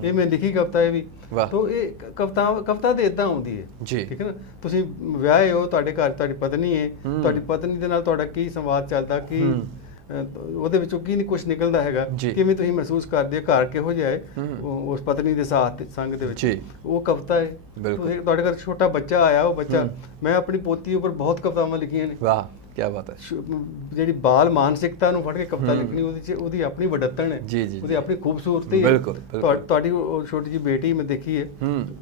ਇਹ ਮੈਂ ਲਿਖੀ ਕਵਿਤਾ ਹੈ ਵੀ। ਤਾਂ ਇਹ ਕਵਿਤਾ ਤੇ ਏਦਾਂ ਆਉਂਦੀ ਹੈ, ਠੀਕ ਹੈ ਨਾ। ਤੁਸੀਂ ਵਿਆਹੇ ਹੋ, ਤੁਹਾਡੇ ਘਰ ਤੁਹਾਡੀ ਪਤਨੀ ਹੈ, ਤੁਹਾਡੀ ਪਤਨੀ ਦੇ ਨਾਲ ਤੁਹਾਡਾ ਕੀ ਸੰਵਾਦ ਚੱਲਦਾ, ਕੀ ਉਹਦੇ ਵਿੱਚੋਂ ਕੀ ਨਹੀਂ ਕੁਝ ਨਿਕਲਦਾ ਹੈਗਾ, ਕਿਵੇਂ ਤੁਸੀਂ ਮਹਿਸੂਸ ਕਰਦੇ ਹੋ, ਘਰ ਕਿਹੋ ਜਿਹਾ ਹੈ ਉਸ ਪਤਨੀ ਦੇ ਸਾਥ ਸੰਗ ਦੇ ਵਿੱਚ, ਉਹ ਕਵਿਤਾ ਹੈ। ਤੁਹਾਡੇ ਘਰ ਛੋਟਾ ਬੱਚਾ ਆਇਆ, ਉਹ ਬੱਚਾ, ਮੈਂ ਆਪਣੀ ਪੋਤੀ ਉੱਪਰ ਬਹੁਤ ਕਵਿਤਾਵਾਂ ਲਿਖੀਆਂ ਨੇ। ਵਾਹ, ਕੀ ਬਾਤ ਹੈ। ਜਿਹੜੀ ਬਾਲ ਮਾਨਸਿਕਤਾ ਨੂੰ ਫੜ ਕੇ ਕਵਿਤਾ ਲਿਖਣੀ, ਉਹਦੇ 'ਚ ਉਹਦੀ ਆਪਣੀ ਵੱਡਤਨ ਹੈ, ਉਹਦੀ ਆਪਣੀ ਖੂਬਸੂਰਤੀ ਹੈ। ਤੁਹਾਡੀ ਛੋਟੀ ਜਿਹੀ ਬੇਟੀ ਮੈਂ ਦੇਖੀ ਹੈ,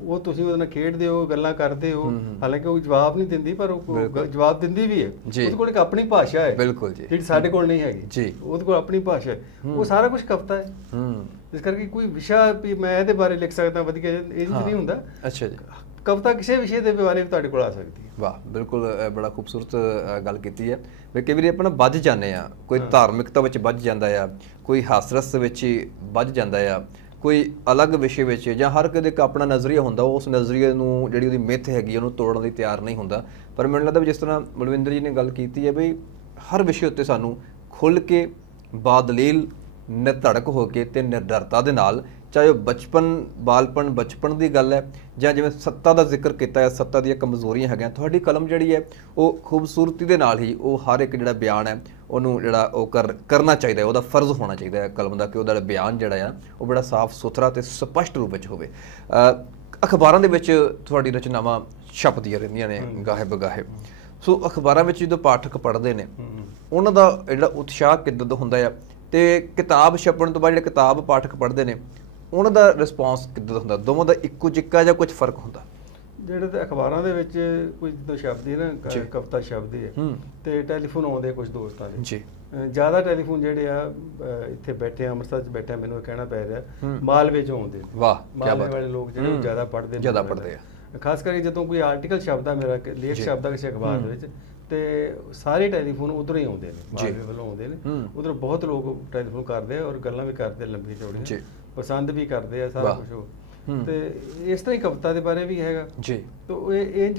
ਉਹ ਤੁਸੀਂ ਉਹਦੇ ਨਾਲ ਖੇਡਦੇ ਹੋ, ਗੱਲਾਂ ਕਰਦੇ ਹੋ, ਹਾਲਾਂਕਿ ਉਹ ਜਵਾਬ ਨਹੀਂ ਦਿੰਦੀ, ਪਰ ਉਹ ਜਵਾਬ ਦਿੰਦੀ ਵੀ ਹੈ। ਉਹਦੇ ਕੋਲ ਇੱਕ ਆਪਣੀ ਭਾਸ਼ਾ ਹੈ ਜਿਹੜੀ ਸਾਡੇ ਕੋਲ ਨਹੀਂ ਹੈਗੀ, ਉਹਦੇ ਕੋਲ ਆਪਣੀ ਭਾਸ਼ਾ ਹੈ। ਉਹ ਸਾਰਾ ਕੁਝ ਕਵਿਤਾ ਹੈ। ਇਸ ਕਰਕੇ ਕੋਈ ਵਿਸ਼ਾ ਵੀ ਮੈਂ ਇਹਦੇ ਬਾਰੇ ਲਿਖ ਸਕਦਾ ਵਧੀਆ, ਇਹ ਨਹੀਂ ਹੁੰਦਾ। ਅੱਛਾ ਜੀ। ਕਵਿਤਾ ਕਿਸੇ ਵਿਸ਼ੇ ਦੇ ਬਾਰੇ ਵੀ ਤੁਹਾਡੇ ਕੋਲ ਆ ਸਕਦੀ ਹੈ। ਵਾਹ, ਬਿਲਕੁਲ ਬੜਾ ਖੂਬਸੂਰਤ ਗੱਲ ਕੀਤੀ ਹੈ। ਵੀ ਕਈ ਵਾਰੀ ਆਪਾਂ ਵੱਜ ਜਾਂਦੇ ਆ, ਕੋਈ ਧਾਰਮਿਕਤਾ ਵਿੱਚ ਵੱਜ ਜਾਂਦਾ ਆ, ਕੋਈ ਹਾਸ ਰਸ ਵਿੱਚ ਵੱਜ ਜਾਂਦਾ ਆ, ਕੋਈ ਅਲੱਗ ਵਿਸ਼ੇ ਵਿੱਚ, ਜਾਂ ਹਰ ਕਦੇ ਇੱਕ ਆਪਣਾ ਨਜ਼ਰੀਆ ਹੁੰਦਾ, ਉਸ ਨਜ਼ਰੀਏ ਨੂੰ ਜਿਹੜੀ ਉਹਦੀ ਮਿੱਥ ਹੈਗੀ ਉਹਨੂੰ ਤੋੜਨ ਲਈ ਤਿਆਰ ਨਹੀਂ ਹੁੰਦਾ। ਪਰ ਮੈਨੂੰ ਲੱਗਦਾ ਵੀ ਜਿਸ ਤਰ੍ਹਾਂ ਬਲਵਿੰਦਰ ਜੀ ਨੇ ਗੱਲ ਕੀਤੀ ਹੈ ਵੀ ਹਰ ਵਿਸ਼ੇ ਉੱਤੇ ਸਾਨੂੰ ਖੁੱਲ੍ਹ ਕੇ, ਬਾਦਲੀਲ, ਨਿਰਧੜਕ ਹੋ ਕੇ ਤੇ ਨਿਰਡਰਤਾ ਦੇ ਨਾਲ, ਚਾਹੇ ਉਹ ਬਚਪਨ ਦੀ ਗੱਲ ਹੈ, ਜਾਂ ਜਿਵੇਂ ਸੱਤਾ ਦਾ ਜ਼ਿਕਰ ਕੀਤਾ ਹੈ, ਸੱਤਾ ਦੀਆਂ ਕਮਜ਼ੋਰੀਆਂ ਹੈਗੀਆਂ, ਤੁਹਾਡੀ ਕਲਮ ਜਿਹੜੀ ਹੈ ਉਹ ਖੂਬਸੂਰਤੀ ਦੇ ਨਾਲ ਹੀ ਉਹ ਹਰ ਇੱਕ ਜਿਹੜਾ ਬਿਆਨ ਹੈ ਉਹਨੂੰ ਜਿਹੜਾ ਉਹ ਕਰਨਾ ਚਾਹੀਦਾ ਹੈ, ਉਹਦਾ ਫਰਜ਼ ਹੋਣਾ ਚਾਹੀਦਾ ਹੈ ਕਲਮ ਦਾ, ਕਿ ਉਹਦਾ ਬਿਆਨ ਜਿਹੜਾ ਆ ਉਹ ਬੜਾ ਸਾਫ਼ ਸੁਥਰਾ ਤੇ ਸਪਸ਼ਟ ਰੂਪ ਵਿੱਚ ਹੋਵੇ। ਅਖਬਾਰਾਂ ਦੇ ਵਿੱਚ ਤੁਹਾਡੀ ਰਚਨਾਵਾਂ ਛਪਦੀਆਂ ਰਹਿੰਦੀਆਂ ਨੇ ਗਾਹੇ ਬਗਾਹੇ, ਸੋ ਅਖਬਾਰਾਂ ਵਿੱਚ ਜਦੋਂ ਪਾਠਕ ਪੜ੍ਹਦੇ ਨੇ ਉਹਨਾਂ ਦਾ ਜਿਹੜਾ ਉਤਸ਼ਾਹ ਕਿੱਦਾਂ ਦਾ ਹੁੰਦਾ ਆ, ਤੇ ਕਿਤਾਬ ਛਪਣ ਤੋਂ ਬਾਅਦ ਜਿਹੜੇ ਕਿਤਾਬ ਪਾਠਕ ਪੜ੍ਹਦੇ ਨੇ ਉਹਨਾਂ ਦਾ ਰਿਸਪੌਂਸ ਕਿੱਦਾਂ ਦਾ ਹੁੰਦਾ? ਦੋਵਾਂ ਦਾ ਇੱਕੋ ਜਿੱਕਾ ਜਾਂ ਕੁਝ ਫਰਕ ਹੁੰਦਾ? ਜਿਹੜੇ ਤੇ ਅਖਬਾਰਾਂ ਦੇ ਵਿੱਚ ਕੁਝ ਜਦੋਂ ਛਪਦੀ ਹੈ ਨਾ ਕਵਿਤਾ ਛਪਦੀ ਹੈ, ਤੇ ਟੈਲੀਫੋਨ ਆਉਂਦੇ ਕੁਝ ਦੋਸਤਾਂ ਦੇ ਜੀ, ਜ਼ਿਆਦਾ ਟੈਲੀਫੋਨ ਜਿਹੜੇ ਆ ਇੱਥੇ ਬੈਠੇ ਅੰਮ੍ਰਿਤਸਰ 'ਚ ਬੈਠੇ, ਮੈਨੂੰ ਕਹਿਣਾ ਪੈ ਰਿਹਾ, ਮਾਲਵੇ 'ਚੋਂ ਆਉਂਦੇ। ਵਾਹ, ਮਾਲਵੇ ਵਾਲੇ ਲੋਕ ਜਿਹੜੇ ਉਹ ਜ਼ਿਆਦਾ ਪੜ੍ਹਦੇ ਆ। ਖਾਸ ਕਰਕੇ ਜਦੋਂ ਕੋਈ ਆਰਟੀਕਲ ਛਪਦਾ, ਮੇਰਾ ਲੇਖ ਛਪਦਾ ਕਿਸੇ ਅਖਬਾਰ ਦੇ ਵਿੱਚ, ਤੇ ਸਾਰੇ ਟੈਲੀਫੋਨ ਉਧਰੋਂ ਹੀ ਆਉਂਦੇ ਨੇ, ਮਾਲਵੇ ਵੱਲੋਂ ਆਉਂਦੇ ਨੇ। ਉਧਰੋਂ ਬਹੁਤ ਲੋਕ ਟੈਲੀਫੋਨ ਕਰਦੇ ਆ ਔਰ ਗੱਲਾਂ ਵੀ ਕਰਦੇ, ਲੰਬੀਆਂ ਚੌੜੀਆਂ, ਪਸੰਦ ਵੀ ਕਰਦੇ ਆ ਸਾਰਾ ਕੁਝ। ਤੇ ਇਸ ਤਰ੍ਹਾਂ ਹੀ ਕਵਿਤਾ ਦੇ ਬਾਰੇ ਵੀ ਹੈਗਾ ਜੀ। ਤੋ ਇਹ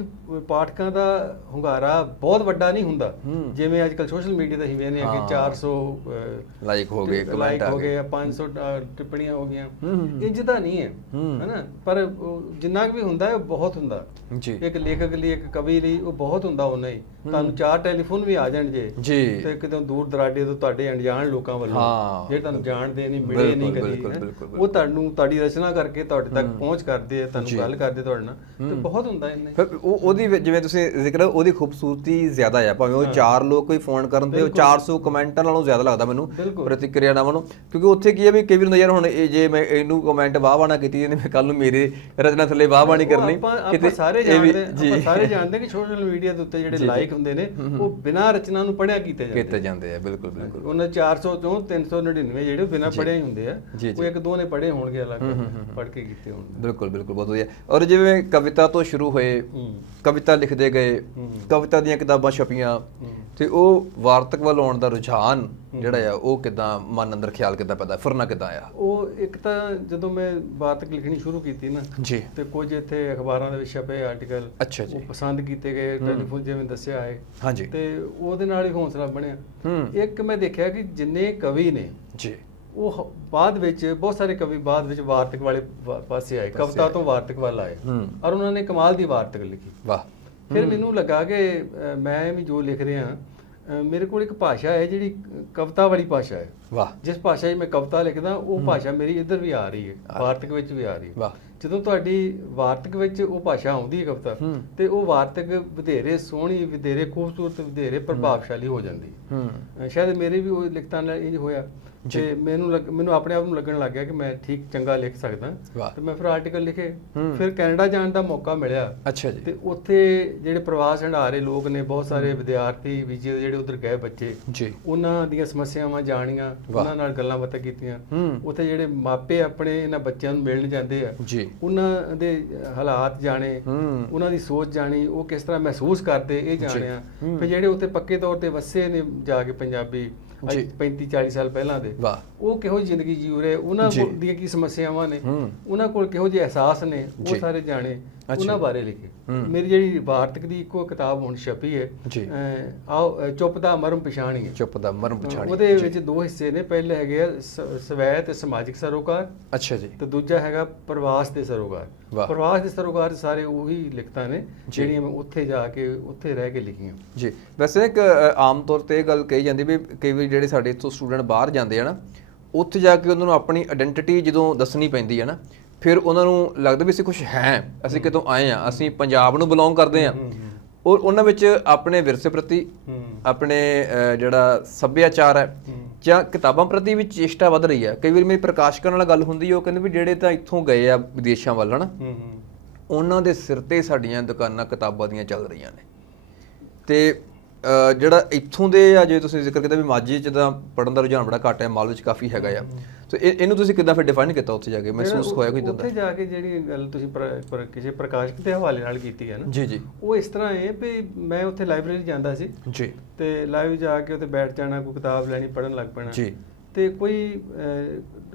ਪਾਠਕਾਂ ਦਾ ਹੁੰਗਾਰਾ ਬਹੁਤ ਵੱਡਾ ਨਹੀਂ ਹੁੰਦਾ, ਜਿਵੇਂ ਅੱਜ ਕੱਲ ਸੋਸ਼ਲ ਮੀਡੀਆ ਤੇ ਅਸੀਂ ਵੇਖਦੇ ਆ ਕਿ 400 ਲਾਈਕ ਹੋ ਗਏ, ਲਾਈਕ ਹੋ ਗਏ, 500 ਟਿੱਪਣੀਆਂ ਹੋ ਗਈਆਂ, ਇੰਜ ਦਾ ਨਹੀਂ ਹੈ ਹੈਨਾ। ਪਰ ਜਿੰਨਾ ਵੀ ਹੁੰਦਾ ਹੈ ਬਹੁਤ ਹੁੰਦਾ ਜੀ। ਇੱਕ ਲੇਖਕ ਲਈ, ਇੱਕ ਕਵੀ ਲਈ ਉਹ ਬਹੁਤ ਹੁੰਦਾ ਉਹਨਾਂ ਹੀ। ਤੁਹਾਨੂੰ 4 ਟੈਲੀਫੋਨ ਵੀ ਆ ਜਾਣ ਜੇ ਜੀ, ਤੇ ਕਿਤੇ ਦੂਰ ਦਰਾਡੇ ਤੋਂ ਤੁਹਾਡੇ ਅਣਜਾਣ ਲੋਕਾਂ ਵੱਲੋਂ ਜਿਹੜੇ ਤੁਹਾਨੂੰ ਜਾਣਦੇ ਨਹੀਂ, ਮਿਲੇ ਨਹੀਂ ਕਦੀ, ਉਹ ਤੁਹਾਨੂੰ ਤੁਹਾਡੀ ਰਚਨਾ ਕਰਕੇ ਤੁਹਾਡੇ ਤੱਕ ਪਹੁੰਚ ਕਰਦੇ ਆ, ਤੁਹਾਨੂੰ ਗੱਲ ਕਰਦੇ ਤੁਹਾਡੇ ਨਾਲ, ਤੇ ਬਹੁਤ ਹੁੰਦਾ ਇਹਨੇ। ਫਿਰ ਉਹਦੀ ਜਿਵੇਂ ਤੁਸੀਂ ਜ਼ਿਕਰ, ਉਹਦੀ ਖੂਬਸੂਰਤੀ ਜ਼ਿਆਦਾ ਆ, ਭਾਵੇਂ ਉਹ 4 ਲੋਕ ਕੋਈ ਫੋਨ ਕਰਨ ਤੇ ਉਹ 400 ਕਮੈਂਟਾਂ ਨਾਲੋਂ ਜ਼ਿਆਦਾ ਲੱਗਦਾ ਮੈਨੂੰ ਪ੍ਰਤੀਕਿਰਿਆ ਨਾਲੋਂ, ਕਿਉਂਕਿ ਉੱਥੇ ਕੀ ਹੈ ਵੀ ਕਈ ਵਾਰ ਹੁੰਦਾ ਯਾਰ ਹੁਣ ਇਹ ਜੇ ਮੈਂ ਇਹਨੂੰ ਕਮੈਂਟ ਵਾਹ ਨਾ ਕੀਤੀ, ਇਹਨੇ ਮੈਂ ਕੱਲ ਨੂੰ ਮੇਰੇ ਰਚਨਾ ਥੱਲੇ ਵਾਹ ਨਹੀਂ ਕਰਨੀ। ਆਪਾਂ ਸਾਰੇ ਜਾਣਦੇ ਕਿ ਸੋਸ਼ਲ ਮੀਡੀਆ ਦੇ ਉੱਤੇ ਜਿਹੜੇ ਲਾਈਕ ਹੁੰਦੇ ਨੇ ਉਹ ਬਿਨਾਂ ਰਚਨਾ ਨੂੰ ਪੜ੍ਹਿਆ ਕੀਤੇ ਜਾਂਦੇ ਆ। ਬਿਲਕੁਲ ਬਿਲਕੁਲ। ਉਹਨਾਂ 400 ਤੋਂ 399 ਜਿਹੜੇ ਬਿਨਾਂ ਪੜ੍ਹੇ ਹੀ ਹੁੰਦੇ ਆ, ਉਹ ਇੱਕ ਦੋ ਨੇ ਪੜ੍ਹੇ ਹੋਣਗੇ, ਅਲੱਗ ਪੜ੍ਹ ਕੇ ਕੀਤੇ ਹੋਣਗੇ। ਬਿਲਕੁਲ ਬਿਲਕੁਲ, ਬਹੁਤ ਵਧੀਆ। ਔਰ ਜਿਵੇਂ ਕਵਿਤਾ ਤੋਂ ਸ਼ੁਰੂ ਹੋਏ, ਕਵਿਤਾ ਲਿਖਦੇ ਗਏ, ਕਵਿਤਾ ਦੀਆਂ ਕਿਤਾਬਾਂ ਛਪੀਆਂ, ਤੇ ਉਹ ਵਾਰਤਕ ਵੱਲ ਆਉਣ ਦਾ ਰੁਝਾਨ ਜਿਹੜਾ ਆ ਉਹ ਕਿੱਦਾਂ ਮਨ ਅੰਦਰ ਖਿਆਲ ਕਿੱਦਾਂ ਪੈਦਾ, ਫੁਰਨਾ ਕਿੱਦਾਂ ਆ? ਉਹ ਇੱਕ ਤਾਂ ਜਦੋਂ ਮੈਂ ਵਾਰਤਕ ਲਿਖਣੀ ਸ਼ੁਰੂ ਕੀਤੀ ਨਾ ਜੀ, ਤੇ ਕੁਝ ਇੱਥੇ ਅਖਬਾਰਾਂ ਦੇ ਵਿੱਚ ਛਪੇ ਆਰਟੀਕਲ, ਅੱਛਾ ਜੀ, ਪਸੰਦ ਕੀਤੇ ਗਏ, ਟੈਲੀਫੋਨ ਜਿਵੇਂ ਦੱਸਿਆ ਹੈ, ਹਾਂਜੀ, ਤੇ ਉਹਦੇ ਨਾਲ ਹੀ ਹੌਸਲਾ ਬਣਿਆ। ਇੱਕ ਮੈਂ ਦੇਖਿਆ ਕਿ ਜਿੰਨੇ ਕਵੀ ਨੇ ਜੀ, ਉਹ ਬਾਅਦ ਵਿੱਚ ਬਹੁਤ ਸਾਰੇ ਕਵੀ ਬਾਅਦ ਵਿੱਚ ਵਾਰਤਕ ਵਾਲੇ ਪਾਸੇ ਆਏ, ਕਵਿਤਾ ਤੋਂ ਵਾਰਤਕ ਵੱਲ ਆਏ, ਔਰ ਉਹਨਾਂ ਨੇ ਕਮਾਲ ਦੀ ਵਾਰਤਕ ਲਿਖੀ। ਵਾਹ। ਫਿਰ ਮੈਨੂੰ ਲੱਗਾ ਕਿ ਮੈਂ ਵੀ ਜੋ ਲਿਖ ਰਿਹਾ, ਮੇਰੇ ਕੋਲ ਇੱਕ ਭਾਸ਼ਾ ਹੈ ਜਿਹੜੀ ਕਵਿਤਾ ਵਾਲੀ ਭਾਸ਼ਾ ਹੈ। ਵਾਹ। ਜਿਸ ਭਾਸ਼ਾ 'ਚ ਮੈਂ ਕਵਿਤਾ ਲਿਖਦਾ ਉਹ ਭਾਸ਼ਾ ਮੇਰੀ ਇੱਧਰ ਵੀ ਆ ਰਹੀ ਹੈ, ਵਾਰਤਕ ਵਿੱਚ ਵੀ ਆ ਰਹੀ ਹੈ। ਵਾਹ। ਜਦੋਂ ਤੁਹਾਡੀ ਵਾਰਤਕ ਵਿੱਚ ਉਹ ਭਾਸ਼ਾ ਆਉਂਦੀ ਹੈ ਕਵਿਤਾ, ਤੇ ਉਹ ਵਾਰਤਕ ਵਧੇਰੇ ਸੋਹਣੀ, ਵਧੇਰੇ ਖੂਬਸੂਰਤ, ਵਧੇਰੇ ਪ੍ਰਭਾਵਸ਼ਾਲੀ ਹੋ ਜਾਂਦੀ ਹੈ। ਸ਼ਾਇਦ ਮੇਰੇ ਵੀ ਉਹ ਲਿਖਤਾਂ ਨਾਲ ਇੰਝ ਹੋਇਆ ਤੇ ਮੈਨੂੰ ਆਪਣੇ ਆਪ ਨੂੰ ਲੱਗਣ ਲੱਗ ਗਿਆ ਕਿ ਮੈਂ ਠੀਕ ਚੰਗਾ ਲਿਖ ਸਕਦਾ, ਤੇ ਮੈਂ ਫਿਰ ਆਰਟੀਕਲ ਲਿਖੇ। ਫਿਰ ਕੈਨੇਡਾ ਜਾਣ ਦਾ ਮੌਕਾ ਮਿਲਿਆ। ਅੱਛਾ ਜੀ। ਤੇ ਉੱਥੇ ਜਿਹੜੇ ਪ੍ਰਵਾਸ ਹੰਢਾਰੇ ਲੋਕ ਨੇ, ਬਹੁਤ ਸਾਰੇ ਵਿਦਿਆਰਥੀ ਵੀਜ਼ੇ ਜਿਹੜੇ ਉਧਰ ਗਏ ਬੱਚੇ ਜੀ, ਉਹਨਾਂ ਦੀਆਂ ਸਮੱਸਿਆਵਾਂ ਜਾਣੀਆਂ, ਉਹਨਾਂ ਨਾਲ ਗੱਲਾਂ ਬਾਤਾਂ ਕੀਤੀਆਂ। ਉੱਥੇ ਜਿਹੜੇ ਮਾਪੇ ਆਪਣੇ ਇਹਨਾਂ ਬੱਚਿਆਂ ਨੂੰ ਮਿਲਣ ਜਾਂਦੇ ਆ ਜੀ, ਉਹਨਾਂ ਦੇ ਹਾਲਾਤ ਜਾਣੇ, ਉਹਨਾਂ ਦੀ ਸੋਚ ਜਾਣੀ, ਉਹ ਕਿਸ ਤਰ੍ਹਾਂ ਮਹਿਸੂਸ ਕਰਦੇ ਇਹ ਜਾਣਿਆ। ਫਿਰ ਜਿਹੜੇ ਉੱਥੇ ਪੱਕੇ ਤੌਰ ਤੇ ਵਸੇ ਨੇ ਜਾ ਕੇ ਪੰਜਾਬੀ 35-40 ਸਾਲ ਪਹਿਲਾਂ ਦੇ, ਉਹ ਕਿਹੋ ਜਿਹੀ ਜ਼ਿੰਦਗੀ ਜੀ ਰਹੇ, ਉਹਨਾਂ ਦੀਆਂ ਕੀ ਸਮੱਸਿਆਵਾਂ ਨੇ, ਉਹਨਾਂ ਕੋਲ ਕਿਹੋ ਜਿਹੇ ਅਹਿਸਾਸ ਨੇ, ਉਹ ਸਾਰੇ ਜਾਣੇ, ਉਹਨਾਂ ਬਾਰੇ ਲਿਖੇ। ਮੇਰੀ ਜਿਹੜੀ ਵਾਰਤਕ ਦੀ ਇੱਕੋ ਕਿਤਾਬ ਹੁਣ ਛਪੀ ਹੈ, ਆਓ ਚੁੱਪ ਦਾ ਮਰਮ ਪਛਾਣੀਏ। ਚੁੱਪ ਦਾ ਮਰਮ ਪਛਾਣੀਏ। ਉਹਦੇ ਵਿੱਚ 2 ਹਿੱਸੇ ਨੇ, ਪਹਿਲੇ ਹੈਗੇ ਆ ਸਵੈ ਤੇ ਸਮਾਜਿਕ ਸਰੋਕਾਰ, ਅੱਛਾ ਜੀ, ਤੇ ਦੂਜਾ ਹੈਗਾ ਪ੍ਰਵਾਸ ਦੇ ਸਰੋਕਾਰ। ਪ੍ਰਵਾਸ ਦੇ ਸਰੋਕਾਰ ਸਾਰੇ ਉਹੀ ਲਿਖਤਾਂ ਨੇ ਜਿਹੜੀਆਂ ਮੈਂ ਉੱਥੇ ਜਾ ਕੇ, ਉੱਥੇ ਰਹਿ ਕੇ ਲਿਖੀਆਂ ਜੀ। ਵੈਸੇ ਇੱਕ ਆਮ ਤੌਰ ਤੇ ਇਹ ਗੱਲ ਕਹੀ ਜਾਂਦੀ ਵੀ ਕਈ ਵਾਰ ਜਿਹੜੇ ਸਾਡੇ ਇੱਥੋਂ ਸਟੂਡੈਂਟ ਬਾਹਰ ਜਾਂਦੇ ਆ ਨਾ, ਉੱਥੇ ਜਾ ਕੇ ਉਹਨਾਂ ਨੂੰ ਆਪਣੀ ਆਇਡੈਂਟੀਟੀ ਜਦੋਂ ਦੱਸਣੀ ਪੈਂਦੀ ਹੈ ਨਾ, ਫਿਰ ਉਹਨਾਂ ਨੂੰ ਲੱਗਦਾ ਵੀ ਅਸੀਂ ਕੁਝ ਹੈ, ਅਸੀਂ ਕਿਤੋਂ ਆਏ ਆ, ਅਸੀਂ ਪੰਜਾਬ ਨੂੰ ਬਿਲੋਂਗ ਕਰਦੇ ਆ। ਔਰ ਉਹਨਾਂ ਵਿੱਚ ਆਪਣੇ ਵਿਰਸੇ ਪ੍ਰਤੀ, ਆਪਣੇ ਜਿਹੜਾ ਸੱਭਿਆਚਾਰ ਹੈ ਜਾਂ ਕਿਤਾਬਾਂ ਪ੍ਰਤੀ ਵੀ ਚੇਸ਼ਟਾ ਵੱਧ ਰਹੀ ਹੈ। ਕਈ ਵਾਰ ਮੇਰੀ ਪ੍ਰਕਾਸ਼ਕਾਂ ਨਾਲ ਗੱਲ ਹੁੰਦੀ ਹੈ, ਉਹ ਕਹਿੰਦੇ ਵੀ ਜਿਹੜੇ ਤਾਂ ਇੱਥੋਂ ਗਏ ਆ ਵਿਦੇਸ਼ਾਂ ਵੱਲ ਹਨਾ, ਉਹਨਾਂ ਦੇ ਸਿਰ ਤੇ ਸਾਡੀਆਂ ਦੁਕਾਨਾਂ ਕਿਤਾਬਾਂ ਦੀਆਂ ਚੱਲ ਰਹੀਆਂ ਨੇ, ਤੇ ਜਿਹੜਾ ਇੱਥੋਂ ਦੇ ਆ, ਜੇ ਤੁਸੀਂ ਜ਼ਿਕਰ ਕੀਤਾ ਵੀ ਮਾਝੇ 'ਚ ਤਾਂ ਪੜ੍ਹਨ ਦਾ ਰੁਝਾਨ ਬੜਾ ਘੱਟ ਹੈ, ਮਾਲਵੇ 'ਚ ਕਾਫੀ ਹੈਗਾ ਆ, ਸੋ ਇਹਨੂੰ ਤੁਸੀਂ ਕਿੱਦਾਂ ਫਿਰ ਡਿਫਾਈਨ ਕੀਤਾ ਉੱਥੇ ਜਾ ਕੇ, ਮਹਿਸੂਸ ਹੋਇਆ ਕੋਈ? ਉੱਥੇ ਜਾ ਕੇ ਜਿਹੜੀ ਗੱਲ ਤੁਸੀਂ ਕਿਸੇ ਪ੍ਰਕਾਸ਼ਕ ਦੇ ਹਵਾਲੇ ਨਾਲ ਕੀਤੀ ਹੈ ਨਾ ਜੀ ਜੀ, ਉਹ ਇਸ ਤਰ੍ਹਾਂ ਹੈ ਵੀ ਮੈਂ ਉੱਥੇ ਲਾਇਬ੍ਰੇਰੀ ਜਾਂਦਾ ਸੀ ਜੀ, ਤੇ ਲਾਇਬ੍ਰੇਰੀ ਜਾ ਕੇ ਉੱਥੇ ਬੈਠ ਜਾਣਾ, ਕੋਈ ਕਿਤਾਬ ਲੈਣੀ, ਪੜ੍ਹਨ ਲੱਗ ਪੈਣਾ ਜੀ, ਤੇ ਕੋਈ